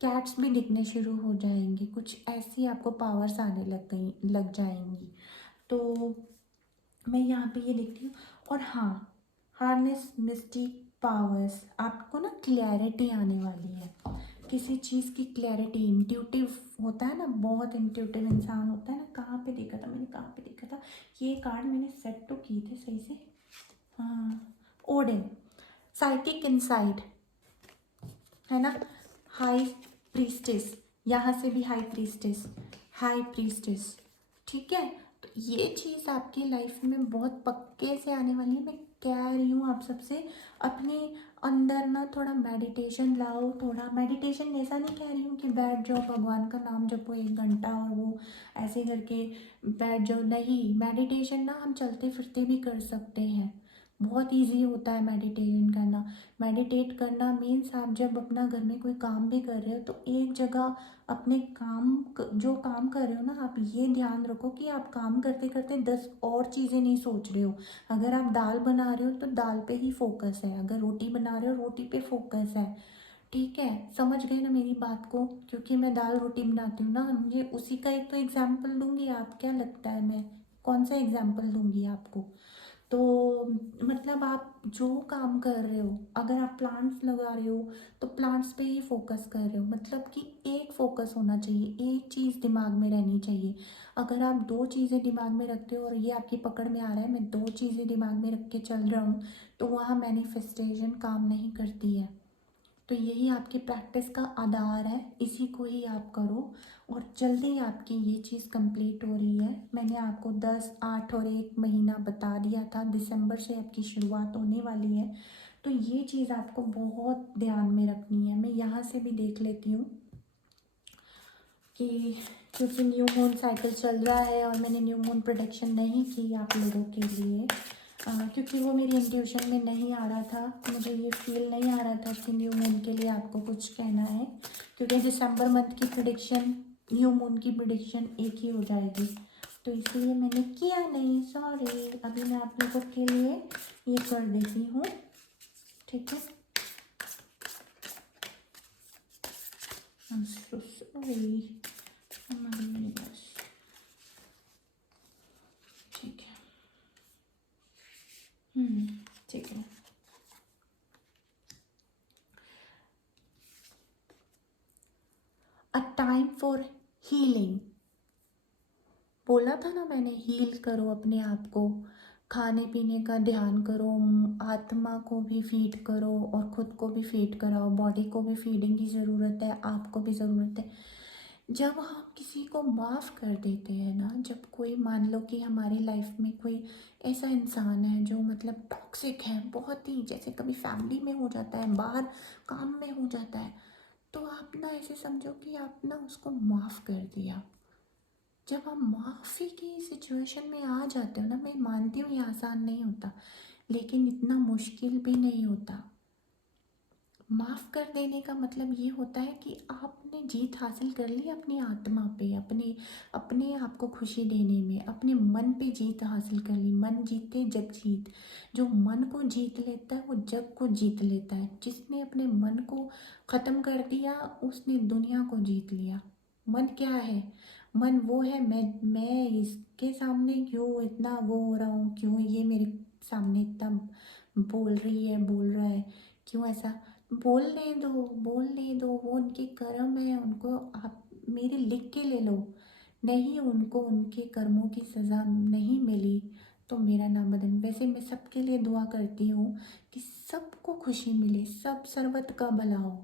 कैट्स भी दिखने शुरू हो जाएंगी, कुछ ऐसी आपको पावर्स आने लग जाएंगी। तो मैं यहाँ पे ये देखती हूँ। और हाँ, हार्नेस मिस्टिक पावर्स, आपको ना क्लैरिटी आने वाली है, किसी चीज़ की क्लैरिटी। इंट्यूटिव होता है ना, बहुत इंट्यूटिव इंसान होता है ना। कहाँ पे देखा था मैंने, कहाँ पे देखा था, ये कार्ड मैंने सेट तो किए थे सही से। हाँ, ओडिन, साइकिक इनसाइड, है ना। हाई प्रीस्टेस, यहाँ से भी हाई प्रीस्टेस, हाई प्रीस्टेस, ठीक है। तो ये चीज़ आपकी लाइफ में बहुत पक्के से आने वाली है। मैं कह रही हूँ आप सबसे, अपने अंदर ना थोड़ा मेडिटेशन लाओ। थोड़ा मेडिटेशन, ऐसा नहीं कह रही हूँ कि बैठ जाओ भगवान का नाम जपो 1 घंटा और वो ऐसे करके बैठ जाओ, नहीं। मेडिटेशन ना हम चलते फिरते भी कर सकते हैं, बहुत इजी होता है मेडिटेशन करना। मेडिटेट करना मीन्स आप जब अपना घर में कोई काम भी कर रहे हो तो एक जगह अपने जो काम कर रहे हो ना, आप ये ध्यान रखो कि आप काम करते करते 10 और चीज़ें नहीं सोच रहे हो। अगर आप दाल बना रहे हो तो दाल पे ही फोकस है, अगर रोटी बना रहे हो रोटी पे फोकस है, ठीक है। समझ गए ना मेरी बात को, क्योंकि मैं दाल रोटी बनाती हूँ ना, मुझे उसी का एक तो एग्जाम्पल दूंगी। आप क्या लगता है मैं कौन सा एग्जाम्पल दूंगी आपको। तो मतलब आप जो काम कर रहे हो, अगर आप प्लांट्स लगा रहे हो तो प्लांट्स पे ही फोकस कर रहे हो, मतलब कि एक फोकस होना चाहिए, एक चीज़ दिमाग में रहनी चाहिए। अगर आप दो चीज़ें दिमाग में रखते हो और ये आपकी पकड़ में आ रहा है, मैं दो चीज़ें दिमाग में रख के चल रहा हूँ, तो वहाँ मैनिफेस्टेशन काम नहीं करती है। तो यही आपकी प्रैक्टिस का आधार है, इसी को ही आप करो और जल्दी आपकी ये चीज़ कंप्लीट हो रही है। मैंने आपको 10, 8 और 1 महीना बता दिया था, दिसंबर से आपकी शुरुआत होने वाली है। तो ये चीज़ आपको बहुत ध्यान में रखनी है। मैं यहाँ से भी देख लेती हूँ कि क्योंकि न्यू मून साइकिल चल रहा है और मैंने न्यू मून प्रोडक्शन नहीं की आप लोगों के लिए, क्योंकि वो मेरी इंट्यूशन में नहीं आ रहा था, मुझे ये फील नहीं आ रहा था कि न्यू मून के लिए आपको कुछ कहना है, क्योंकि दिसंबर मंथ की प्रिडिक्शन न्यू मून की प्रिडिक्शन एक ही हो जाएगी, तो इसलिए मैंने किया नहीं, सॉरी। अभी मैं आप लोगों के लिए ये कर देती हूँ, ठीक है। I'm so sorry। बस ठीक है, ठीक है। अ टाइम फॉर हीलिंग, बोला था ना मैंने, हील करो अपने आप को, खाने पीने का ध्यान करो, आत्मा को भी फीड करो और ख़ुद को भी फीड कराओ, बॉडी को भी फीडिंग की ज़रूरत है, आपको भी ज़रूरत है। जब हम किसी को माफ़ कर देते हैं ना, जब कोई मान लो कि हमारी लाइफ में कोई ऐसा इंसान है जो मतलब टॉक्सिक है बहुत ही, जैसे कभी फैमिली में हो जाता है, बाहर काम में हो जाता है, तो आप ना ऐसे समझो कि आप ना उसको माफ़ कर दिया। जब हम माफ़ी की सिचुएशन में आ जाते हो ना, मैं मानती हूँ ये आसान नहीं होता, लेकिन इतना मुश्किल भी नहीं होता। माफ़ कर देने का मतलब ये होता है कि आपने जीत हासिल कर ली अपनी आत्मा पे, अपने अपने आप को खुशी देने में, अपने मन पे जीत हासिल कर ली। मन जीते जग जीत। जो मन को जीत लेता है वो जग को जीत लेता है। जिसने अपने मन को ख़त्म कर दिया उसने दुनिया को जीत लिया। मन क्या है? मन वो है, मैं इसके सामने क्यों इतना वो हो रहा हूँ, क्यों ये मेरे सामने इतना बोल रहा है, क्यों ऐसा। बोलने दो, बोलने दो, वो उनके कर्म है, उनको आप मेरे लिख के ले लो। नहीं, उनको उनके कर्मों की सज़ा नहीं मिली तो मेरा नाम बदल। वैसे मैं सबके लिए दुआ करती हूँ कि सबको खुशी मिले, सब सर्वत का भला हो,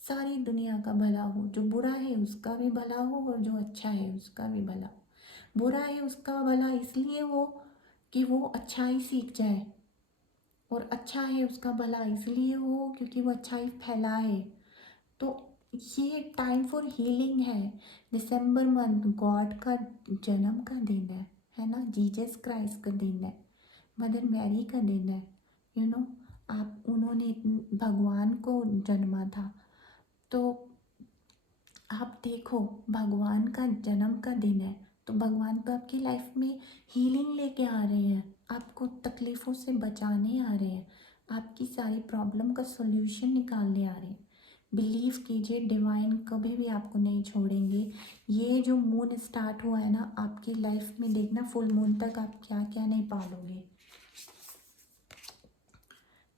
सारी दुनिया का भला हो। जो बुरा है उसका भी भला हो और जो अच्छा है उसका भी भला हो। बुरा है उसका भला इसलिए हो कि वो अच्छाई सीख जाए, और अच्छा है उसका भला इसलिए हो क्योंकि वो अच्छाई फैलाए। तो ये टाइम फॉर हीलिंग है। दिसंबर मंथ गॉड का जन्म का दिन है ना, जीसस क्राइस्ट का दिन है, मदर मैरी का दिन है। यू नो, आप उन्होंने भगवान को जन्मा था। तो आप देखो, भगवान का जन्म का दिन है तो भगवान तो आपकी लाइफ में हीलिंग लेके आ रहे हैं, आपको तकलीफ़ों से बचाने आ रहे हैं, आपकी सारी प्रॉब्लम का सॉल्यूशन निकालने आ रहे हैं। बिलीव कीजिए, डिवाइन कभी भी आपको नहीं छोड़ेंगे। ये जो मून स्टार्ट हुआ है ना आपकी लाइफ में, देखना फुल मून तक आप क्या क्या नहीं पालोगे।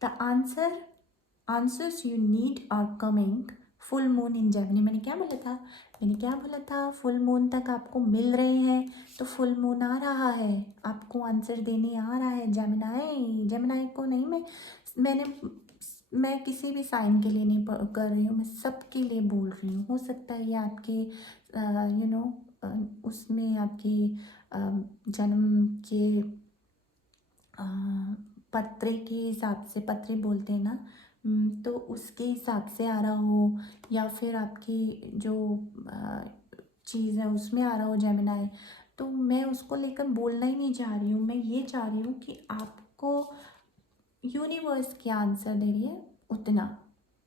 The answers you need are coming. Full moon in Gemini, मैंने क्या बोला था, फुल मून तक आपको मिल रहे हैं। तो फुल मून आ रहा है, आपको आंसर देने आ रहा है। जेमिनाई को नहीं, मैं किसी भी साइन के लिए नहीं कर रही हूँ, मैं सबके लिए बोल रही हूँ। हो सकता है ये आपके उसमें आपकी जन्म के अ, पत्रे के हिसाब से, पत्रे बोलते हैं ना, तो उसके हिसाब से आ रहा हो, या फिर आपकी जो चीज़ है उसमें आ रहा हो जेमिनाई। तो मैं उसको लेकर बोलना ही नहीं चाह रही हूँ, मैं ये चाह रही हूँ कि आपको यूनिवर्स क्या आंसर दे रही है उतना।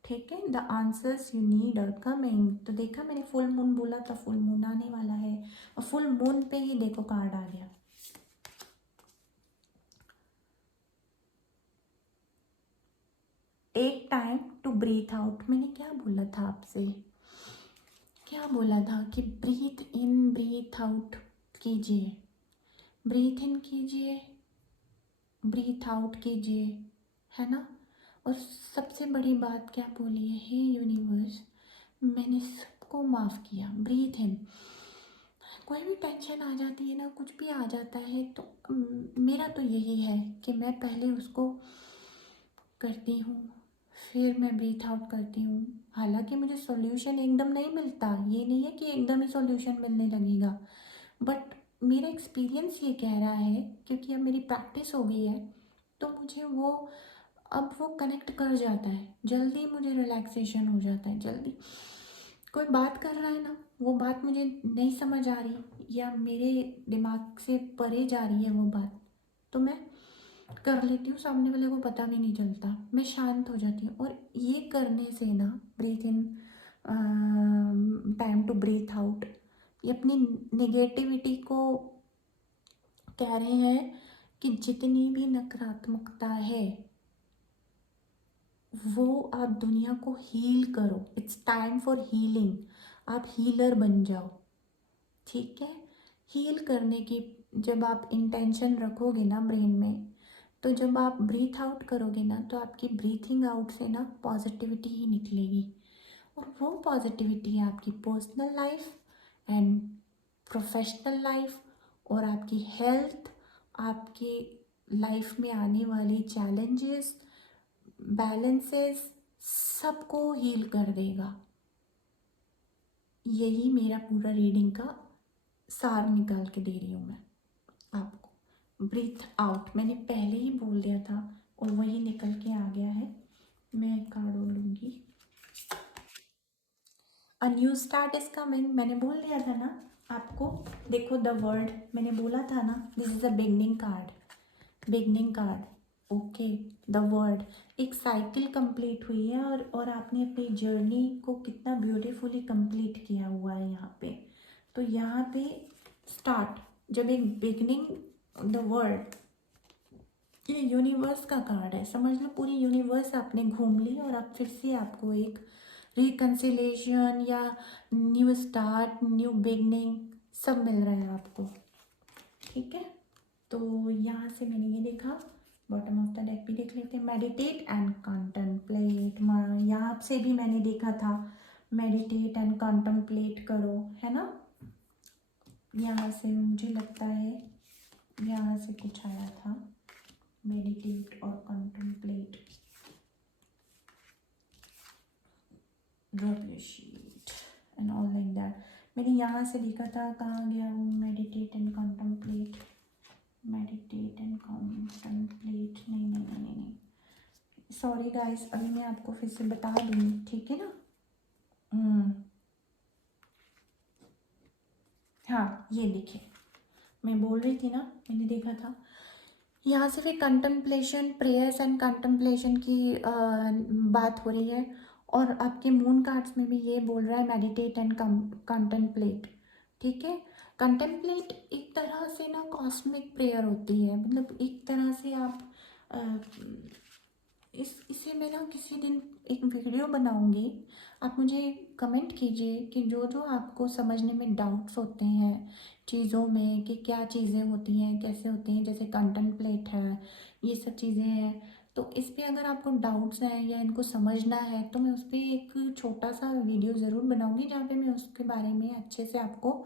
ठीक है, the answers you need are coming. तो देखा, मैंने फुल मून बोला था, फुल मून आने वाला है, और फुल मून पे ही देखो कार्ड आ गया। Take time to breathe out. मैंने क्या बोला था आपसे, क्या बोला था कि ब्रीथ इन ब्रीथ आउट कीजिए, ब्रीथ इन कीजिए, ब्रीथ आउट कीजिए, है ना। और सबसे बड़ी बात क्या बोली है, हे यूनिवर्स मैंने सबको माफ़ किया। ब्रीथ इन। कोई भी टेंशन आ जाती है ना, कुछ भी आ जाता है तो मेरा तो यही है कि मैं पहले उसको करती हूँ, फिर मैं ब्रीथ आउट करती हूँ। हालांकि मुझे सॉल्यूशन एकदम नहीं मिलता, ये नहीं है कि एकदम ही सॉल्यूशन मिलने लगेगा, बट मेरा एक्सपीरियंस ये कह रहा है, क्योंकि अब मेरी प्रैक्टिस हो गई है, तो मुझे वो अब वो कनेक्ट कर जाता है जल्दी, मुझे रिलैक्सेशन हो जाता है जल्दी। कोई बात कर रहा है ना, वो बात मुझे नहीं समझ आ रही या मेरे दिमाग से परे जा रही है वो बात, तो मैं कर लेती हूँ, सामने वाले को पता भी नहीं चलता, मैं शांत हो जाती हूँ। और ये करने से ना, breathe in time to breathe out, ये अपनी नेगेटिविटी को कह रहे हैं कि जितनी भी नकारात्मकता है वो आप दुनिया को हील करो। It's time for healing. आप हीलर बन जाओ, ठीक है। हील करने की जब आप इंटेंशन रखोगे ना ब्रेन में, तो जब आप ब्रीथ आउट करोगे ना, तो आपकी ब्रीथिंग आउट से ना पॉजिटिविटी ही निकलेगी, और वो पॉजिटिविटी है आपकी personal life and professional life, और आपकी हेल्थ, आपकी लाइफ में आने वाली चैलेंजेस, बैलेंसेस, सबको हील कर देगा। यही मेरा पूरा रीडिंग का सार निकाल के दे रही हूँ मैं आपको। ब्रीथ आउट मैंने पहले ही बोल दिया था और वही निकल के आ गया है। मैं एक कार्ड और लूँगी। A new start is coming, मैंने बोल दिया था ना आपको। देखो द वर्ड मैंने बोला था ना, this is a beginning card, beginning card. Okay, the word, एक साइकिल कंप्लीट हुई है और आपने अपनी जर्नी को कितना ब्यूटीफुली कंप्लीट किया हुआ है यहाँ पे। तो यहाँ पे स्टार्ट, जब एक बिगनिंग द वर्ल्ड, ये यूनिवर्स का कार्ड है, समझ लो पूरी यूनिवर्स आपने घूम ली और अब फिर से आपको एक रिकन्सिलेशन या न्यू स्टार्ट, न्यू बिगनिंग सब मिल रहा है आपको। ठीक है, तो यहाँ से मैंने ये देखा, बॉटम ऑफ द डेक भी देख लेते हैं। मेडिटेट एंड कॉन्टम्पलेट, यहाँ से भी मैंने देखा था मेडिटेट एंड कॉन्टम्पलेट करो, है ना। यहाँ से मुझे लगता है यहाँ से कुछ आया था, मेडिटेट और contemplate, drop your sheet and all like that. मैंने यहाँ से लिखा था, कहाँ गया वो meditate and contemplate, meditate and contemplate, नहीं, सॉरी गाइस, अभी मैं आपको फिर से बता दूँगी, ठीक है ना। हाँ ये देखिए, मैं बोल रही थी ना, मैंने देखा था यहाँ से फिर कंटम्पलेशन, प्रेयर्स एंड कंटम्पलेशन की बात हो रही है। और आपके मून कार्ड्स में भी ये बोल रहा है मेडिटेट एंड कंटम्पलेट, ठीक है। कंटम्पलेट एक तरह से ना कॉस्मिक प्रेयर होती है, मतलब एक तरह से आप इसे मैं ना किसी दिन एक वीडियो बनाऊंगी, आप मुझे कमेंट कीजिए कि जो जो आपको समझने में डाउट्स होते हैं चीज़ों में, कि क्या चीज़ें होती हैं, कैसे होती हैं, जैसे कंटम्पलेट है, ये सब चीज़ें हैं। तो इस पे अगर आपको डाउट्स हैं या इनको समझना है तो मैं उस पर एक छोटा सा वीडियो ज़रूर बनाऊंगी, जहाँ पे मैं उसके बारे में अच्छे से आपको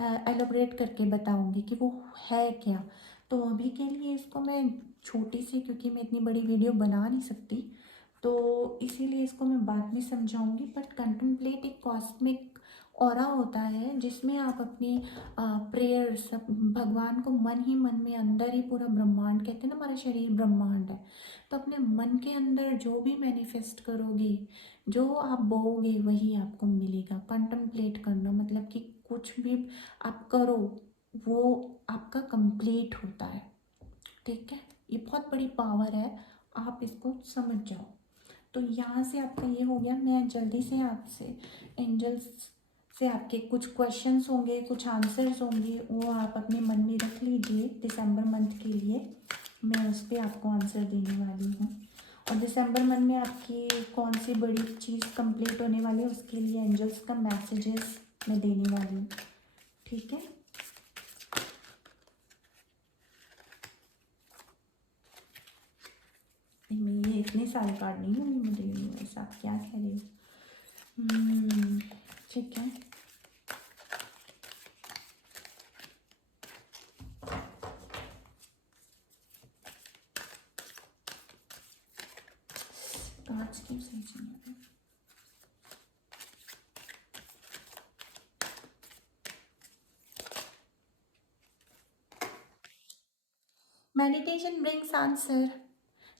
एलोबरेट करके बताऊंगी कि वो है क्या। तो अभी के लिए इसको मैं छोटी सी, क्योंकि मैं इतनी बड़ी वीडियो बना नहीं सकती, तो इसीलिए इसको मैं बाद में समझाऊंगी। बट कंटम्पलेट एक कॉस्मिक ऑरा होता है जिसमें आप अपनी प्रेयर्स, भगवान को मन ही मन में, अंदर ही पूरा ब्रह्मांड, कहते हैं ना हमारा शरीर ब्रह्मांड है, तो अपने मन के अंदर जो भी मैनिफेस्ट करोगे, जो आप बोओगे वही आपको मिलेगा। कंटम्पलेट करना मतलब कि कुछ भी आप करो वो आपका कंप्लीट होता है, ठीक है। ये बहुत बड़ी पावर है, आप इसको समझ जाओ। तो यहाँ से आपका ये हो गया। मैं जल्दी से आपसे एंजल्स से आपके कुछ क्वेश्चंस होंगे, कुछ आंसर्स होंगे, वो आप अपने मन में रख लीजिए दिसंबर मंथ के लिए। मैं उस पर आपको आंसर देने वाली हूँ, और दिसंबर मंथ में आपकी कौन सी बड़ी चीज़ कंप्लीट होने वाली है उसके लिए एंजल्स का मैसेजेस मैं देने वाली हूँ, ठीक है। मैं ये इतने सारे कार्ड नहीं होंगे मुझे यूनिवर्स, आप क्या कह रहे हो। ठीक है, कार्ड्स क्यों सही चाहिए। Meditation brings answer.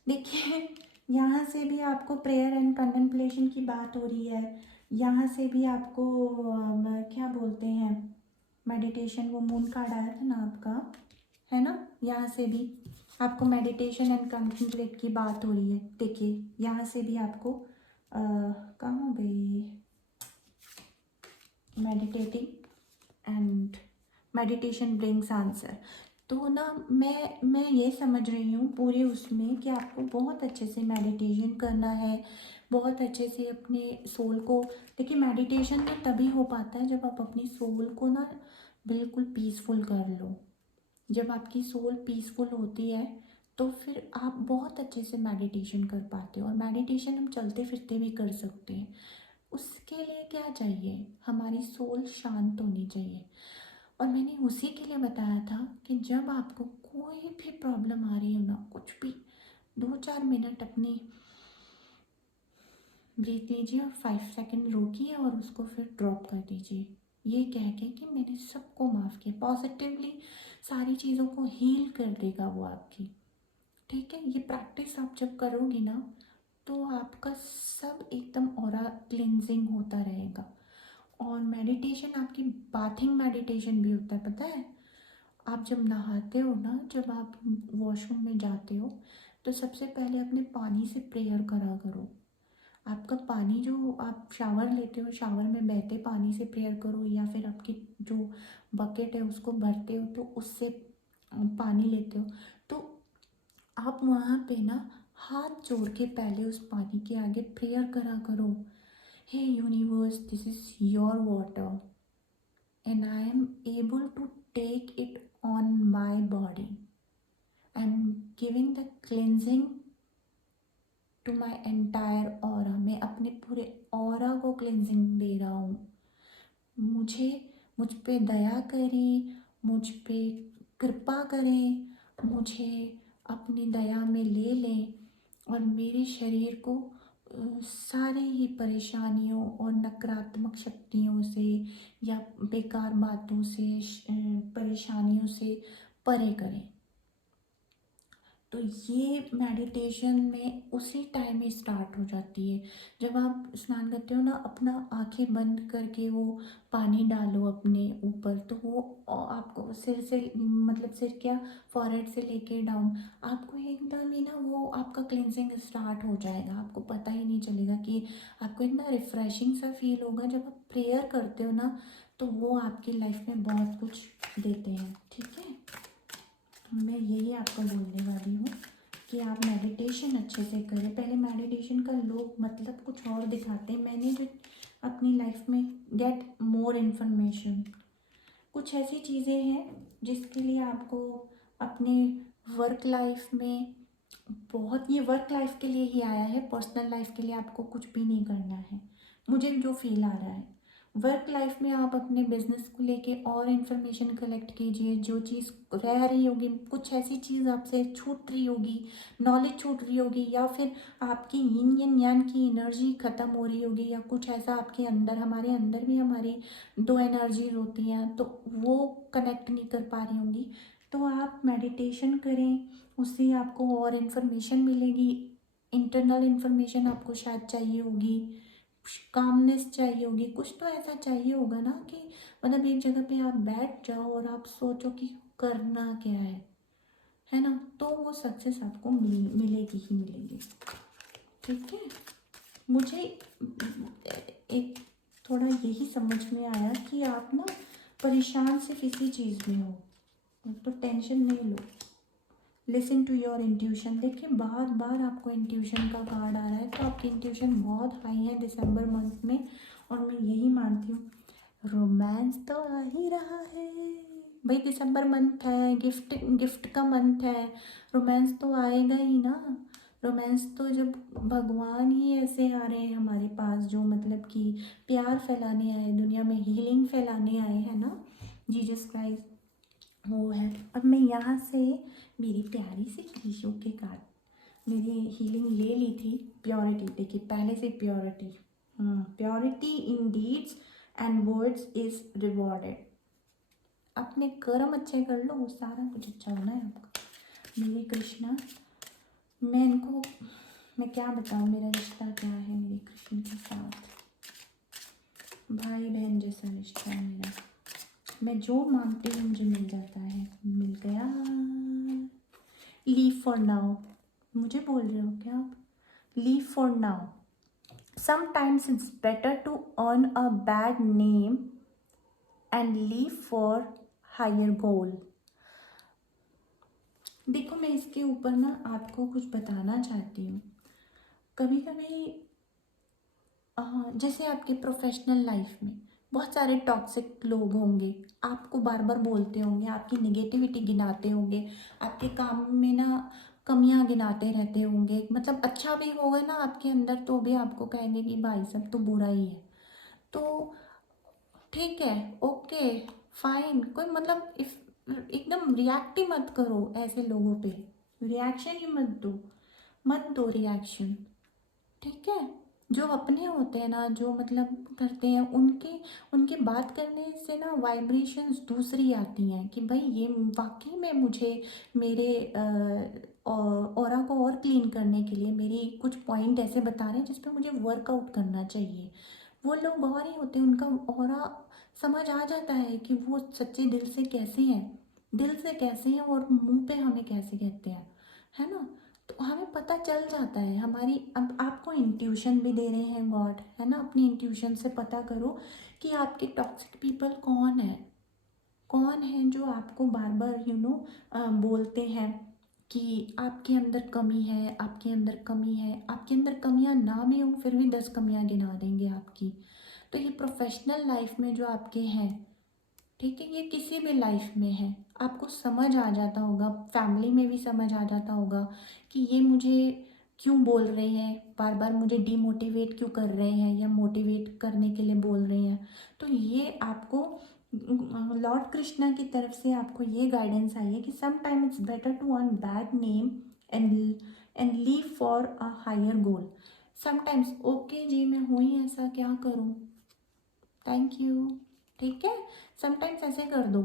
देखिए यहाँ से भी आपको प्रेयर एंड कंटेम्पलेशन की बात हो रही है, यहाँ से भी आपको क्या बोलते हैं, मेडिटेशन, वो मून कार्ड आया था ना आपका, है ना, यहाँ से भी आपको मेडिटेशन एंड कंटेम्पलेट की बात हो रही है। देखिए यहाँ से भी आपको कहाँ गई, meditating and meditation brings answer. तो ना मैं ये समझ रही हूँ पूरे उसमें कि आपको बहुत अच्छे से मेडिटेशन करना है, बहुत अच्छे से अपने सोल को। देखिए मेडिटेशन ना तभी हो पाता है जब आप अपनी सोल को ना बिल्कुल पीसफुल कर लो। जब आपकी सोल पीसफुल होती है तो फिर आप बहुत अच्छे से मेडिटेशन कर पाते हो। और मेडिटेशन हम चलते फिरते भी कर सकते हैं। उसके लिए क्या चाहिए, हमारी सोल शांत होनी चाहिए। और मैंने उसी के लिए बताया था कि जब आपको कोई भी प्रॉब्लम आ रही हो ना, कुछ भी, 2-4 मिनट अपनी ब्रीथ लीजिए और 5 सेकंड रोकिए और उसको फिर ड्रॉप कर दीजिए, ये कह के कि मैंने सबको माफ़ किया। पॉजिटिवली सारी चीज़ों को हील कर देगा वो आपकी, ठीक है। ये प्रैक्टिस आप जब करोगी ना तो आपका सब एकदम ऑरा क्लिनजिंग होता रहेगा। और मेडिटेशन आपकी बाथिंग मेडिटेशन भी होता है, पता है। आप जब नहाते हो ना, जब आप वॉशरूम में जाते हो तो सबसे पहले अपने पानी से प्रेयर करा करो। आपका पानी जो आप शावर लेते हो, शावर में बहते पानी से प्रेयर करो, या फिर आपकी जो बकेट है उसको भरते हो तो उससे पानी लेते हो, तो आप वहाँ पे ना हाथ जोड़ के पहले उस पानी के आगे प्रेयर करा करो। हे universe, this is your water and I am able to take it on my body. I am giving the cleansing to my entire aura. मैं अपने पूरे ऑरा को क्लेंजिंग दे रहा हूँ। मुझे मुझ पे दया करें, मुझ पे कृपा करें, मुझे अपनी दया में ले लें और मेरे शरीर को सारे ही परेशानियों और नकारात्मक शक्तियों से या बेकार बातों से परेशानियों से परे करें। तो ये मेडिटेशन में उसी टाइम ही स्टार्ट हो जाती है जब आप स्नान करते हो ना, अपना आंखें बंद करके वो पानी डालो अपने ऊपर, तो वो आपको सिर से, मतलब सिर क्या, फॉरहेड से लेके डाउन, आपको एकदम ही ना वो आपका क्लिनजिंग स्टार्ट हो जाएगा। आपको पता ही नहीं चलेगा कि आपको इतना रिफ्रेशिंग सा फील होगा जब आप प्रेयर करते हो ना, तो वो आपकी लाइफ में बहुत कुछ देते हैं। ठीक है, मैं यही आपको बोलने वाली हूँ कि आप मेडिटेशन अच्छे से करें। पहले मेडिटेशन का लोग मतलब कुछ और दिखाते हैं, मैंने जो अपनी लाइफ में गेट मोर इन्फॉर्मेशन, कुछ ऐसी चीज़ें हैं जिसके लिए आपको अपने वर्क लाइफ में बहुत, ये वर्क लाइफ के लिए ही आया है, पर्सनल लाइफ के लिए आपको कुछ भी नहीं करना है। मुझे जो फील आ रहा है, वर्क लाइफ में आप अपने बिजनेस को लेके और इन्फॉर्मेशन कलेक्ट कीजिए। जो चीज़ रह रही होगी, कुछ ऐसी चीज़ आपसे छूट रही होगी, नॉलेज छूट रही होगी, या फिर आपकी यिन यान यान की एनर्जी ख़त्म हो रही होगी, या कुछ ऐसा आपके अंदर, हमारे अंदर भी हमारी दो एनर्जीज होती हैं, तो वो कनेक्ट नहीं कर पा रही होंगी, तो आप मेडिटेशन करें, उससे आपको और इन्फॉर्मेशन मिलेगी। इंटरनल इन्फॉर्मेशन आपको शायद चाहिए होगी, कामनेस चाहिए होगी, कुछ तो ऐसा चाहिए होगा ना कि मतलब एक जगह पे आप बैठ जाओ और आप सोचो कि करना क्या है ना, तो वो सक्सेस आपको मिलेगी ही मिलेगी। ठीक है, मुझे एक थोड़ा यही समझ में आया कि आप ना परेशान सिर्फ इसी चीज़ में हो, तो टेंशन नहीं लो। Listen to your intuition. देखिए बार बार आपको इंट्यूशन का कार्ड आ रहा है, तो आपकी इंट्यूशन बहुत हाई है दिसंबर मंथ में, और मैं यही मानती हूँ रोमांस तो आ ही रहा है भाई। दिसंबर मंथ है, गिफ्ट गिफ्ट का मंथ है, रोमांस तो आएगा ही ना। रोमांस तो जब भगवान ही ऐसे आ रहे हैं हमारे पास, जो मतलब कि प्यार फैलाने आए, दुनिया में हीलिंग फैलाने आए हैं ना, जीसस क्राइस्ट वो है। अब मैं यहाँ से मेरी प्यारी सी ईशू के कार्ड, मेरी हीलिंग ले ली थी। प्योरिटी, देखिए पहले से purity, purity in deeds and words is rewarded. अपने कर्म अच्छे कर लो, सारा कुछ अच्छा होना है आपका। मेरी कृष्णा, मैं क्या बताऊँ, मेरा रिश्ता क्या है मेरे कृष्ण के साथ, भाई बहन जैसा रिश्ता है मेरा। मैं जो मांगती हूँ मुझे मिल जाता है, मिल गया। लीव फॉर नाउ, मुझे बोल रहे हो क्या आप? Leave for now, sometimes it's better to earn a bad name and leave for higher goal. देखो मैं इसके ऊपर ना आपको कुछ बताना चाहती हूँ। कभी कभी जैसे आपके प्रोफेशनल लाइफ में बहुत सारे टॉक्सिक लोग होंगे, आपको बार बार बोलते होंगे, आपकी निगेटिविटी गिनाते होंगे, आपके काम में ना कमियां गिनाते रहते होंगे, मतलब अच्छा भी होगा ना आपके अंदर तो भी आपको कहेंगे कि भाई सब तो बुरा ही है। तो ठीक है, ओके, फाइन, कोई मतलब इफ एकदम रिएक्ट ही मत करो ऐसे लोगों पे, रिएक्शन ही मत दो रिएक्शन। ठीक है, जो अपने होते हैं ना, जो मतलब करते हैं, उनके उनके बात करने से ना वाइब्रेशंस दूसरी आती हैं कि भाई ये वाकई में मुझे मेरे ऑरा को और क्लीन करने के लिए मेरी कुछ पॉइंट ऐसे बता रहे हैं जिस पे मुझे वर्कआउट करना चाहिए। वो लोग और ही होते हैं, उनका ऑरा समझ आ जाता है कि वो सच्चे दिल से कैसे हैं, दिल से कैसे हैं और मुंह पे हमें कैसे कहते हैं, है ना। तो हमें पता चल जाता है हमारी, अब आपको इंट्यूशन भी दे रहे हैं गॉड, है ना। अपनी इंट्यूशन से पता करो कि आपके टॉक्सिक पीपल कौन है, कौन है जो आपको बार बार बोलते हैं कि आपके अंदर कमी है, आपके अंदर कमी है। आपके अंदर कमियां ना भी हों फिर भी 10 कमियां गिना देंगे आपकी। तो ये प्रोफेशनल लाइफ में जो आपके हैं, ठीक है, ये किसी भी लाइफ में है, आपको समझ आ जाता होगा, फैमिली में भी समझ आ जाता होगा कि ये मुझे क्यों बोल रहे हैं, बार बार मुझे डीमोटिवेट क्यों कर रहे हैं या मोटिवेट करने के लिए बोल रहे हैं। तो ये आपको लॉर्ड कृष्णा की तरफ से आपको ये गाइडेंस आई है कि some time it's better to earn bad name and and leave for a higher goal. Sometimes okay जी, मैं हूँ ही ऐसा, क्या करूँ, थैंक यू, ठीक है। समटाइम्स ऐसे कर दो।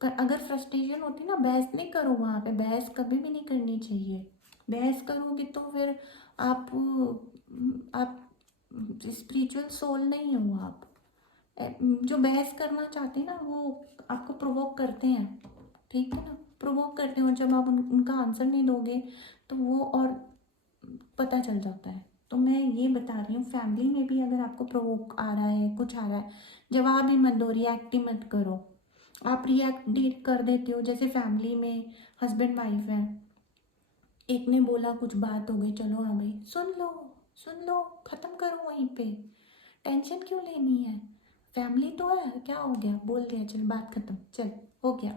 अगर फ्रस्ट्रेशन होती ना, बहस नहीं करो वहाँ पे, बहस कभी भी नहीं करनी चाहिए। बहस करोगे तो फिर आप आप स्पिरिचुअल सोल नहीं हो आप। जो बहस करना चाहते हैं ना वो आपको प्रोवोक करते हैं, ठीक है ना, प्रोवोक करते हैं, और जब आप उनका आंसर नहीं दोगे तो वो और पता चल जाता है। तो मैं ये बता रही हूँ, फैमिली में भी अगर आपको प्रोवोक आ रहा है, कुछ आ रहा है, जवाब ही मत दो, रिएक्ट ही मत करो। आप रिएक्ट कर देते हो, जैसे फैमिली में हस्बैंड वाइफ है, एक ने बोला कुछ बात हो गई, चलो हाँ भाई सुन लो, सुन लो, ख़त्म करो वहीं पे, टेंशन क्यों लेनी है, फैमिली तो है, क्या हो गया, बोल दिया, चल बात ख़त्म, चल हो गया,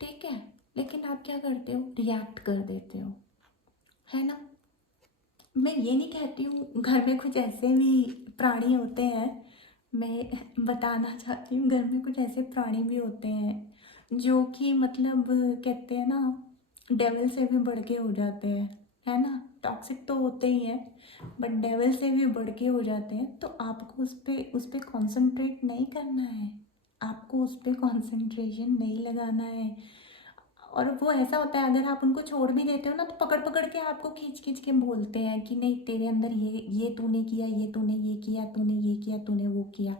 ठीक है। लेकिन आप क्या करते हो, रिएक्ट कर देते हो, है ना। मैं ये नहीं कहती हूँ घर में कुछ ऐसे भी प्राणी होते हैं, मैं बताना चाहती हूँ घर में कुछ ऐसे प्राणी भी होते हैं जो कि मतलब कहते हैं ना, डेविल से भी बढ़ के हो जाते हैं, है ना। टॉक्सिक तो होते ही हैं बट डेविल से भी बढ़ के हो जाते हैं। तो आपको उस पे कॉन्सेंट्रेट नहीं करना है, आपको उस पे कॉन्सेंट्रेशन नहीं लगाना है। और वो ऐसा होता है, अगर आप उनको छोड़ भी देते हो ना तो पकड़ पकड़ के आपको खींच खींच के बोलते हैं कि नहीं तेरे अंदर ये तूने किया, ये तूने ये किया, तूने ये किया, तूने वो किया।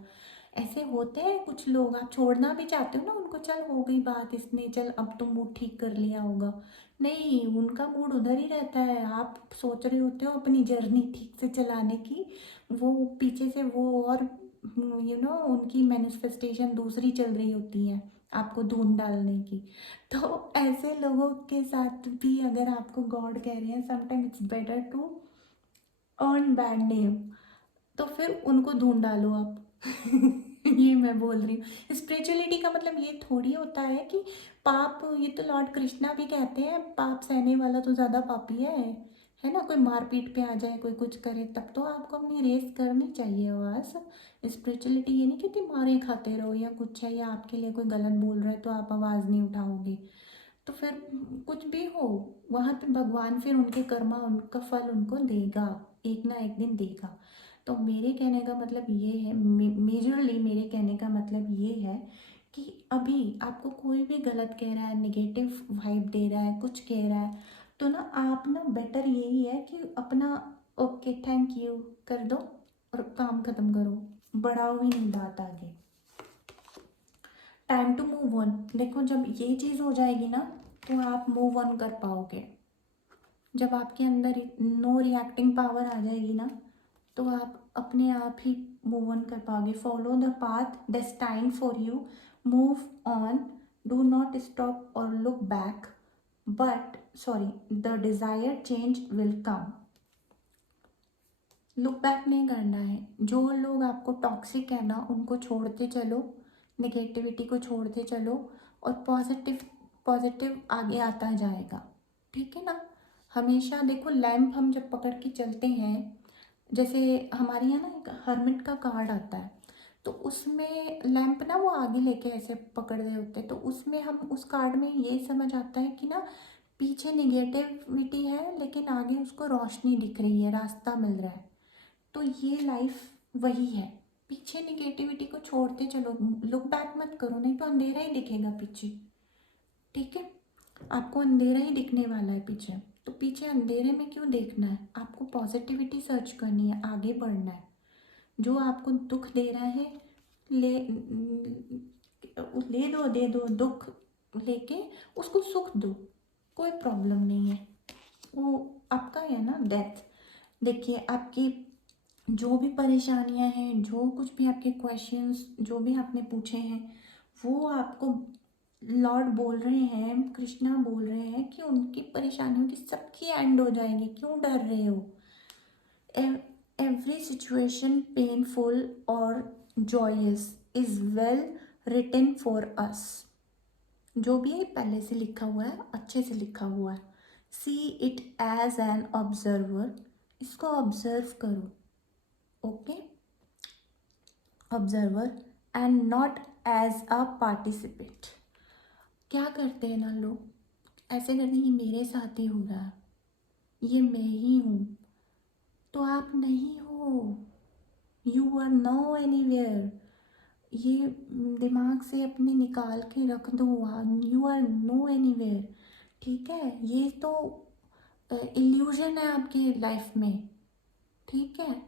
ऐसे होते हैं कुछ लोग, आप छोड़ना भी चाहते हो ना उनको, चल हो गई बात, इसने चल अब तो मूड ठीक कर लिया होगा, नहीं उनका मूड उधर ही रहता है। आप सोच रहे होते हो अपनी जर्नी ठीक से चलाने की, वो पीछे से वो और उनकी मैनिफेस्टेशन दूसरी चल रही होती है आपको धुन डालने की। तो ऐसे लोगों के साथ भी अगर आपको गॉड कह रहे हैं sometime it's better to earn bad name, तो फिर उनको ढूंढ डालो आप। ये मैं बोल रही हूँ, स्पिरिचुअलिटी का मतलब ये थोड़ी होता है कि पाप, ये तो लॉर्ड कृष्णा भी कहते हैं पाप सहने वाला तो ज़्यादा पापी है ना। कोई मारपीट पे आ जाए, कोई कुछ करे, तब तो आपको अपनी रेस करनी चाहिए आवाज़। स्पिरिचुअलिटी ये नहीं कहती मारे खाते रहो या कुछ है, या आपके लिए कोई गलत बोल रहा है तो आप आवाज़ नहीं उठाओगे। तो फिर कुछ भी हो, वहाँ पे भगवान फिर उनके कर्मा, उनका फल उनको देगा, एक ना एक दिन देगा। तो मेरे कहने का मतलब ये है, मेजरली मेरे कहने का मतलब ये है कि अभी आपको कोई भी गलत कह रहा है, नेगेटिव वाइब दे रहा है, कुछ कह रहा है, तो ना आप ना बेटर यही है कि अपना ओके थैंक यू कर दो और काम ख़त्म करो, बढ़ाओ ही नहीं बात आगे। Time to move on. देखो जब ये चीज़ हो जाएगी ना तो आप मूव ऑन कर पाओगे। जब आपके अंदर नो रिएक्टिंग पावर आ जाएगी ना तो आप अपने आप ही मूव ऑन कर पाओगे। Follow the path destined for you, move on, do not stop और look back, but sorry the desire change will come. Look back नहीं करना है। जो लोग आपको टॉक्सिक है ना उनको छोड़ते चलो, नेगेटिविटी को छोड़ते चलो, और पॉजिटिव पॉजिटिव आगे आता जाएगा, ठीक है ना। हमेशा देखो लैंप हम जब पकड़ के चलते हैं, जैसे हमारे यहाँ ना एक हर्मिट का कार्ड आता है, तो उसमें लैंप ना वो आगे लेके ऐसे पकड़ रहे होते हैं, तो उसमें हम उस कार्ड में ये समझ आता है कि ना पीछे निगेटिविटी है लेकिन आगे उसको रोशनी दिख रही है, रास्ता मिल रहा है। तो ये लाइफ वही है, पीछे निगेटिविटी को छोड़ते चलो, लुक बैक मत करो, नहीं तो अंधेरा ही दिखेगा पीछे, ठीक है। आपको अंधेरा ही दिखने वाला है पीछे, तो पीछे अंधेरे में क्यों देखना है, आपको पॉजिटिविटी सर्च करनी है, आगे बढ़ना है। जो आपको दुख दे रहा है ले ले दो, दे दो दुख, लेके उसको सुख दो, कोई प्रॉब्लम नहीं है, वो आपका है ना डेथ। देखिए आपकी जो भी परेशानियां हैं, जो कुछ भी आपके क्वेश्चंस जो भी आपने पूछे हैं, वो आपको लॉर्ड बोल रहे हैं, कृष्णा बोल रहे हैं कि उनकी परेशानियों की सबकी एंड हो जाएगी, क्यों डर रहे हो। एवरी सिचुएशन पेनफुल और joyous is well written for us. जो भी है पहले से लिखा हुआ है, अच्छे से लिखा हुआ है। See it as an observer, इसको ऑब्जर्व करो, okay, observer and not as a participate. क्या करते हैं ना लोग, ऐसे करते हैं कि मेरे साथ ही हो रहा है, ये मैं ही हूँ। तो आप नहीं हो, यू आर नो एनीवेयर। ये दिमाग से अपने निकाल के रख दो, यू आर नो एनीवेयर। ठीक है, ये तो इल्यूजन है आपकी लाइफ में। ठीक है,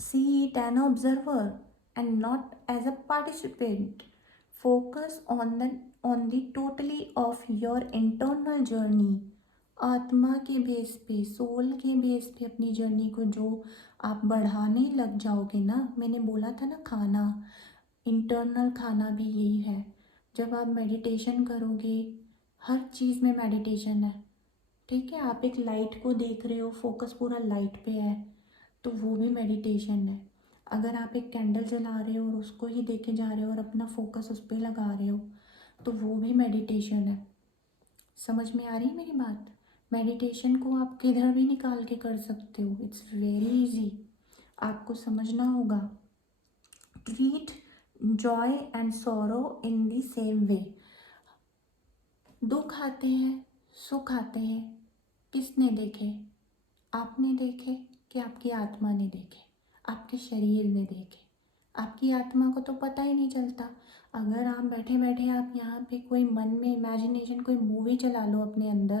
see it an observer and not as a participant. Focus on the totally of your internal journey. आत्मा के बेस पे, सोल के बेस पे अपनी जर्नी को जो आप बढ़ाने लग जाओगे ना, मैंने बोला था ना खाना, इंटरनल खाना भी यही है। जब आप मेडिटेशन करोगे, हर चीज़ में मेडिटेशन है। ठीक है, आप एक लाइट को देख रहे हो, फोकस पूरा लाइट पे है, तो वो भी मेडिटेशन है। अगर आप एक कैंडल जला रहे हो और उसको ही देखे जा रहे हो और अपना फोकस उस पर लगा रहे हो, तो वो भी मेडिटेशन है। समझ में आ रही है मेरी बात। मेडिटेशन को आप किधर भी निकाल के कर सकते हो, इट्स वेरी इजी। आपको समझना होगा। Treat Joy and sorrow in the same way. दुख आते हैं, सुख आते हैं, किसने देखे? आपने देखे कि आपकी आत्मा ने देखे, आपके शरीर ने देखे? आपकी आत्मा को तो पता ही नहीं चलता। अगर आप बैठे बैठे आप यहाँ पे कोई मन में इमेजिनेशन कोई मूवी चला लो अपने अंदर,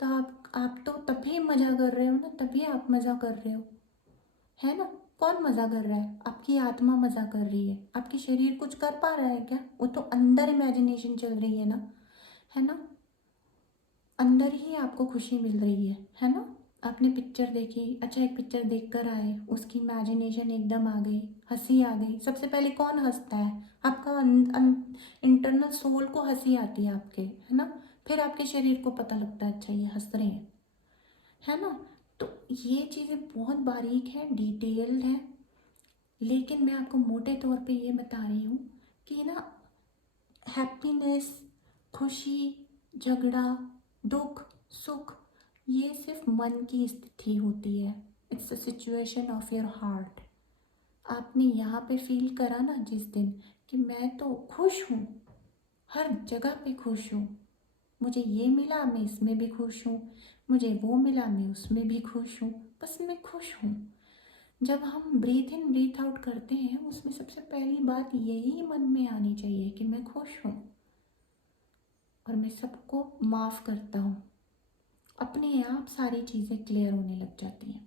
तो आप तो तभी मज़ा कर रहे हो ना, तभी आप मज़ा कर रहे हो, है ना। कौन मज़ा कर रहा है? आपकी आत्मा मज़ा कर रही है। आपकी शरीर कुछ कर पा रहा है क्या? वो तो अंदर इमेजिनेशन चल रही है ना, है ना। अंदर ही आपको खुशी मिल रही है ना। आपने पिक्चर देखी, अच्छा एक पिक्चर देख कर आए, उसकी इमेजिनेशन एकदम आ गई, हंसी आ गई। सबसे पहले कौन हंसता है? आपका इंटरनल सोल को हंसी आती है आपके, है ना। फिर आपके शरीर को पता लगता है अच्छा ये हंस रहे हैं, है ना। तो ये चीज़ें बहुत बारीक हैं, डिटेल्ड हैं, लेकिन मैं आपको मोटे तौर पे ये बता रही हूँ कि ना, हैप्पीनेस, खुशी, झगड़ा, दुख, सुख, ये सिर्फ मन की स्थिति होती है। It's a situation of your heart. आपने यहाँ पे फील करा ना जिस दिन कि मैं तो खुश हूँ, हर जगह पे खुश हूँ, मुझे ये मिला मैं इसमें भी खुश हूँ, मुझे वो मिला मैं उसमें भी खुश हूँ, बस मैं खुश हूँ। जब हम ब्रीथ इन ब्रीथ आउट करते हैं, उसमें सबसे पहली बात यही मन में आनी चाहिए कि मैं खुश हूँ और मैं सबको माफ़ करता हूँ। अपने आप सारी चीज़ें क्लियर होने लग जाती हैं।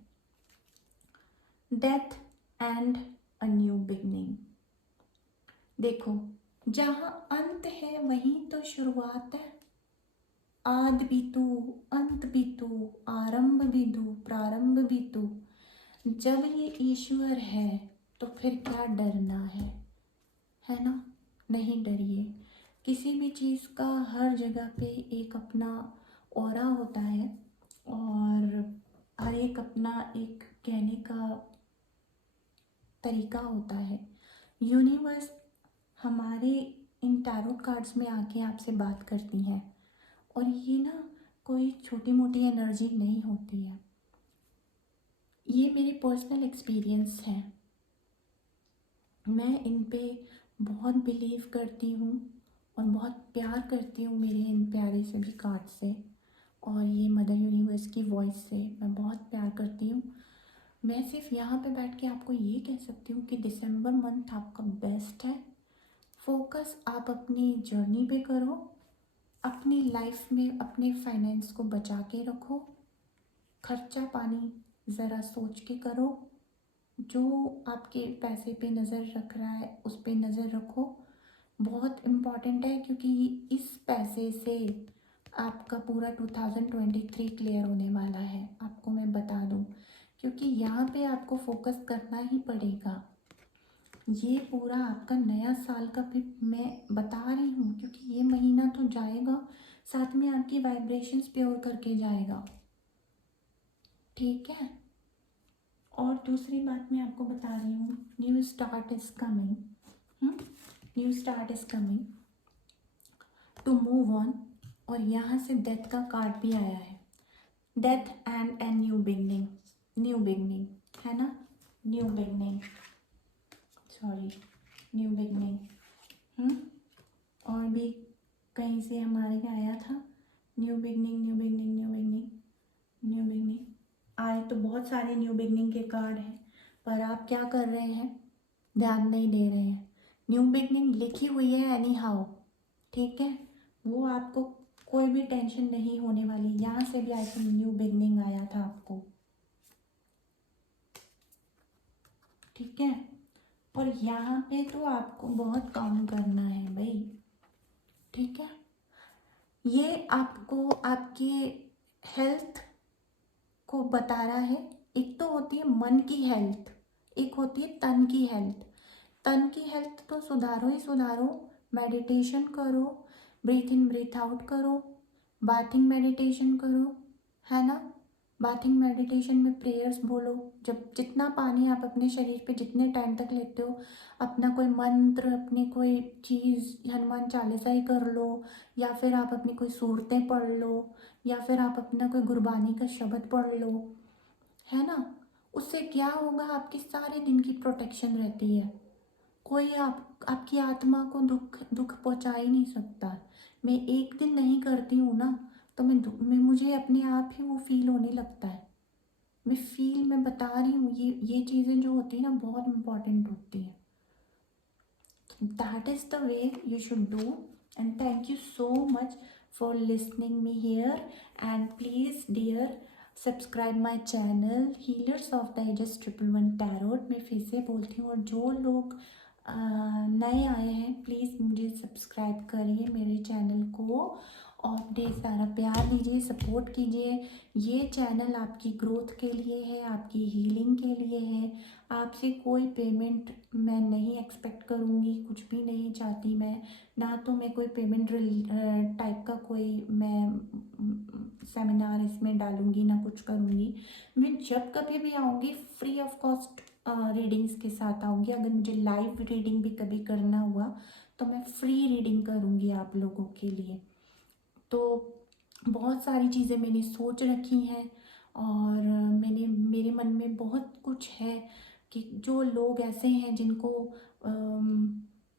Death and a new beginning. देखो, जहाँ अंत है वहीं तो शुरुआत है। आदि भी तू, अंत भी तू, आरंभ भी तू, प्रारंभ भी तू। जब ये ईश्वर है तो फिर क्या डरना है ना। नहीं डरिए। किसी भी चीज़ का हर जगह पे एक अपना ऑरा होता है और हर एक अपना एक कहने का तरीका होता है। यूनिवर्स हमारे इन टैरोट कार्ड्स में आके आपसे बात करती है, और ये ना कोई छोटी मोटी एनर्जी नहीं होती है। ये मेरे पर्सनल एक्सपीरियंस हैं। मैं इन पे बहुत बिलीव करती हूँ और बहुत प्यार करती हूँ मेरे इन प्यारे सभी कार्ड से, और ये मदर यूनिवर्स की वॉइस से मैं बहुत प्यार करती हूँ। मैं सिर्फ यहाँ पे बैठ के आपको ये कह सकती हूँ कि दिसंबर मंथ आपका बेस्ट है। फोकस आप अपनी जर्नी पे करो, अपनी लाइफ में अपने फाइनेंस को बचा के रखो, खर्चा पानी ज़रा सोच के करो। जो आपके पैसे पे नज़र रख रहा है उस पे नज़र रखो, बहुत इम्पॉर्टेंट है, क्योंकि इस पैसे से आपका पूरा 2023 क्लियर होने वाला है, आपको मैं बता दूं, क्योंकि यहाँ पे आपको फोकस करना ही पड़ेगा। ये पूरा आपका नया साल का भी मैं बता रही हूँ, क्योंकि ये महीना तो जाएगा, साथ में आपकी वाइब्रेशंस प्योर करके जाएगा, ठीक है। और दूसरी बात मैं आपको बता रही हूँ, new start is coming, new start is coming to move on. और यहाँ से डेथ का कार्ड भी आया है, death and a new beginning, new beginning है ना, new beginning, sorry, new beginning. और भी कहीं से हमारे आया था, new beginning, new beginning, new beginning, new beginning आए तो बहुत सारे न्यू बिगनिंग के कार्ड हैं, पर आप क्या कर रहे हैं, ध्यान नहीं दे रहे हैं। न्यू बिगनिंग लिखी हुई है एनी हाउ, ठीक है, वो आपको कोई भी टेंशन नहीं होने वाली। यहाँ से भी आई थिंक न्यू बिगनिंग आया था आपको, ठीक है। और यहाँ पे तो आपको बहुत काम करना है भाई, ठीक है। ये आपको आपकी हेल्थ को बता रहा है। एक तो होती है मन की हेल्थ, एक होती है तन की हेल्थ। तन की हेल्थ तो सुधारो ही सुधारो, मेडिटेशन करो, ब्रीथ इन ब्रीथ आउट करो, बाथिंग मेडिटेशन करो, है ना। बाथिंग मेडिटेशन में प्रेयर्स बोलो, जब जितना पानी आप अपने शरीर पे जितने टाइम तक लेते हो, अपना कोई मंत्र, अपनी कोई चीज़, हनुमान चालीसा ही कर लो, या फिर आप अपनी कोई सूरतें पढ़ लो, या फिर आप अपना कोई गुरबानी का शब्द पढ़ लो, है ना। उससे क्या होगा, आपकी सारे दिन की प्रोटेक्शन रहती है। कोई आपकी आत्मा को दुख दुख पहुंचा ही नहीं सकता। मैं एक दिन नहीं करती हूँ ना, तो मैं मुझे अपने आप ही वो फील होने लगता है। मैं बता रही हूँ, ये चीज़ें जो होती है ना, बहुत इम्पोर्टेंट होती है। That is the way you should do. And thank you so much for listening me here. And please dear, subscribe my channel healers of the ages 111 tarot. मैं फिर से बोलती हूँ, और जो लोग नए आए हैं प्लीज़ मुझे सब्सक्राइब करिए मेरे चैनल को, और ढेर सारा प्यार दीजिए, सपोर्ट कीजिए। ये चैनल आपकी ग्रोथ के लिए है, आपकी हीलिंग के लिए है। आपसे कोई पेमेंट मैं नहीं एक्सपेक्ट करूँगी, कुछ भी नहीं चाहती मैं, ना तो मैं कोई पेमेंट टाइप का कोई मैं सेमिनार इसमें डालूँगी, ना कुछ करूँगी। मैं जब कभी भी आऊँगी फ्री ऑफ कॉस्ट रीडिंग्स के साथ आऊँगी। अगर मुझे लाइव रीडिंग भी कभी करना हुआ तो मैं फ्री रीडिंग करूँगी आप लोगों के लिए। तो बहुत सारी चीज़ें मैंने सोच रखी हैं, और मेरे मन में बहुत कुछ है कि जो लोग ऐसे हैं जिनको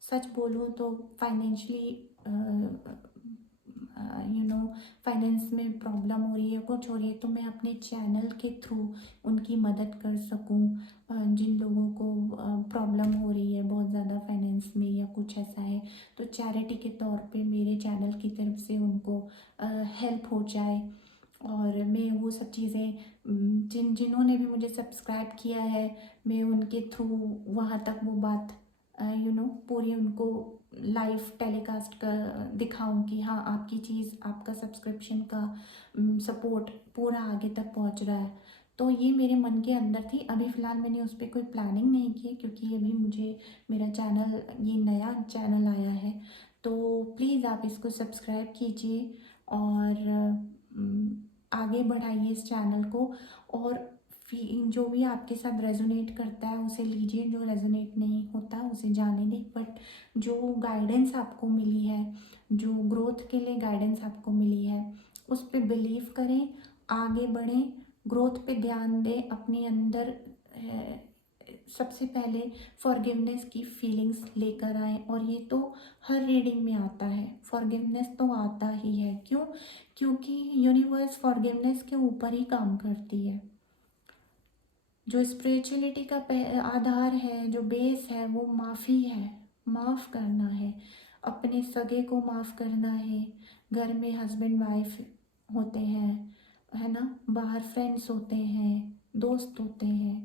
सच बोलूँ तो फाइनेंशियली फाइनेंस में प्रॉब्लम हो रही है, कुछ हो रही है, तो मैं अपने चैनल के थ्रू उनकी मदद कर सकूं। जिन लोगों को प्रॉब्लम हो रही है बहुत ज़्यादा फाइनेंस में या कुछ ऐसा है, तो चैरिटी के तौर पे मेरे चैनल की तरफ से उनको हेल्प हो जाए। और मैं वो सब चीज़ें जिन्होंने भी मुझे सब्सक्राइब किया है, मैं उनके थ्रू वहाँ तक वो बात पूरी उनको लाइव टेलीकास्ट कर दिखाऊं कि हाँ, आपकी चीज़, आपका सब्सक्रिप्शन का सपोर्ट पूरा आगे तक पहुंच रहा है। तो ये मेरे मन के अंदर थी। अभी फ़िलहाल मैंने उस पर कोई प्लानिंग नहीं की, क्योंकि अभी मुझे मेरा चैनल, ये नया चैनल आया है। तो प्लीज़ आप इसको सब्सक्राइब कीजिए और आगे बढ़ाइए इस चैनल को। और जो भी आपके साथ रेजोनेट करता है उसे लीजिए, जो रेजोनेट नहीं होता उसे जाने दें। बट जो गाइडेंस आपको मिली है, जो ग्रोथ के लिए गाइडेंस आपको मिली है, उस पर बिलीव करें, आगे बढ़ें, ग्रोथ पे ध्यान दें। अपने अंदर सबसे पहले फॉरगिवनेस की फीलिंग्स लेकर आएँ। और ये तो हर रीडिंग में आता है, फॉरगिवनेस तो आता ही है। क्यों? क्योंकि यूनिवर्स फॉरगिवनेस के ऊपर ही काम करती है। जो स्पिरिचुअलिटी का आधार है, जो बेस है, वो माफ़ी है, माफ़ करना है, अपने सगे को माफ़ करना है। घर में हस्बैंड वाइफ होते हैं, है ना, बाहर फ्रेंड्स होते हैं, दोस्त होते हैं।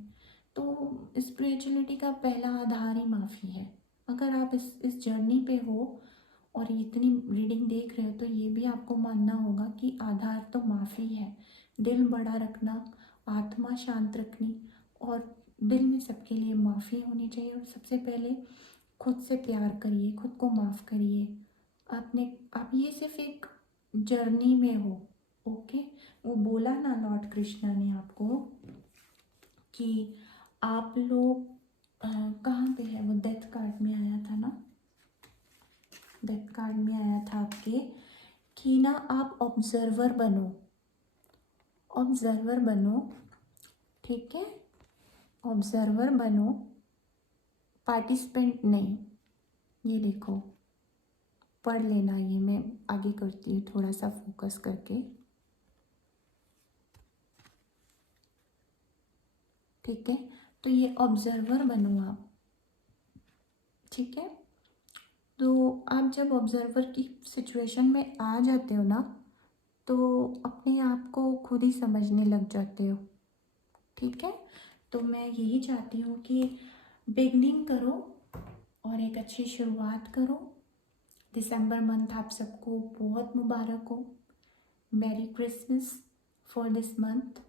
तो स्पिरिचुअलिटी का पहला आधार ही माफ़ी है। अगर आप इस जर्नी पे हो और इतनी रीडिंग देख रहे हो तो ये भी आपको मानना होगा कि आधार तो माफ़ी है। दिल बड़ा रखना, आत्मा शांत रखनी, और दिल में सबके लिए माफ़ी होनी चाहिए। और सबसे पहले खुद से प्यार करिए, खुद को माफ़ करिए। आप ये सिर्फ एक जर्नी में हो। ओके, वो बोला ना लॉर्ड कृष्णा ने आपको कि आप लोग कहाँ पे है, वो डेथ कार्ड में आया था ना, डेथ कार्ड में आया था आपके कि ना आप ऑब्जर्वर बनो, ऑब्जर्वर बनो, ठीक है, ऑब्जर्वर बनो, पार्टिसिपेंट नहीं। ये देखो, पढ़ लेना, ये मैं आगे करती हूँ थोड़ा सा फोकस करके, ठीक है। तो ये ऑब्जर्वर बनो आप, ठीक है। तो आप जब ऑब्जर्वर की सिचुएशन में आ जाते हो ना, तो अपने आप को खुद ही समझने लग जाते हो, ठीक है। तो मैं यही चाहती हूँ कि बिगनिंग करो और एक अच्छी शुरुआत करो। दिसंबर मंथ आप सबको बहुत मुबारक हो। Merry Christmas for this month.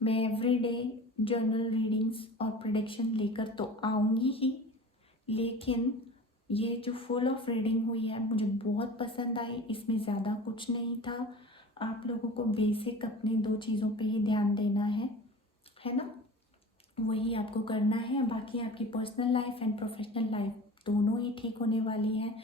मैं एवरीडे जर्नल रीडिंग्स और प्रेडिक्शन लेकर तो आऊँगी ही, लेकिन ये जो फुल ऑफ रीडिंग हुई है मुझे बहुत पसंद आई। इसमें ज़्यादा कुछ नहीं था। आप लोगों को बेसिक अपनी दो चीज़ों पे ही ध्यान देना है ना, वही आपको करना है। बाकी आपकी personal life and professional life दोनों ही ठीक होने वाली है।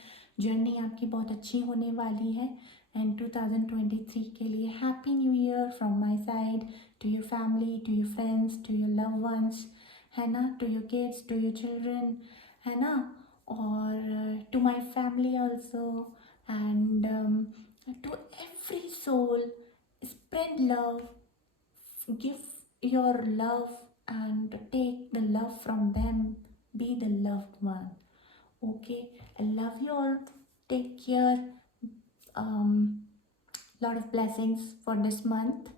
जर्नी आपकी बहुत अच्छी होने वाली है। एंड 2023 के लिए happy new year from my side to your family, to your friends, to your love ones, है ना, to your kids, to your children, है ना, और to my family also, and to every soul, spread love, give your love and take the love from them, be the loved one. Okay, I love you all, take care, um lot of blessings for this month।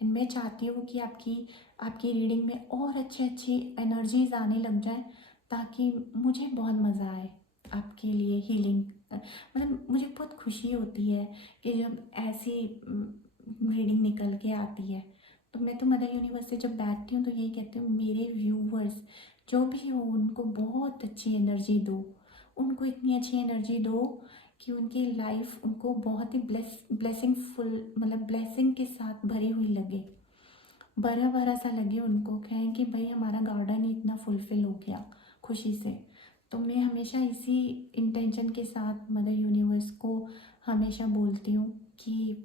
And मैं चाहती हूँ कि आपकी आपकी reading में और अच्छी energies आने लग जाएं, ताकि मुझे बहुत मज़ा आए आपके लिए हीलिंग। मतलब मुझे बहुत खुशी होती है कि जब ऐसी रीडिंग निकल के आती है। तो मैं तो मदर यूनिवर्स से जब बैठती हूँ तो यही कहती हूँ, मेरे व्यूवर्स जो भी हो उनको बहुत अच्छी एनर्जी दो, उनको इतनी अच्छी एनर्जी दो कि उनकी लाइफ उनको बहुत ही ब्लेसिंगफुल, मतलब ब्लेसिंग के साथ भरी हुई लगे, भरा भरा सा लगे उनको। कहें कि भाई हमारा गार्डन ही इतना फुलफिल हो गया खुशी से। तो मैं हमेशा इसी इंटेंशन के साथ मदर यूनिवर्स को हमेशा बोलती हूँ कि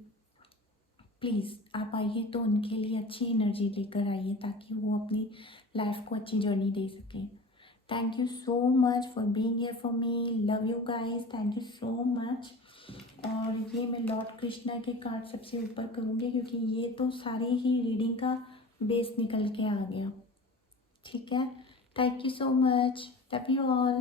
प्लीज़ आप आइए तो उनके लिए अच्छी एनर्जी लेकर आइए, ताकि वो अपनी लाइफ को अच्छी जर्नी दे सकें। Thank you so much for being here for me, love you guys, thank you so much. और ये मैं लॉर्ड कृष्णा के कार्ड सबसे ऊपर करूँगी, क्योंकि ये तो सारी ही रीडिंग का बेस निकल के आ गया, ठीक है। Thank you so much, love you all.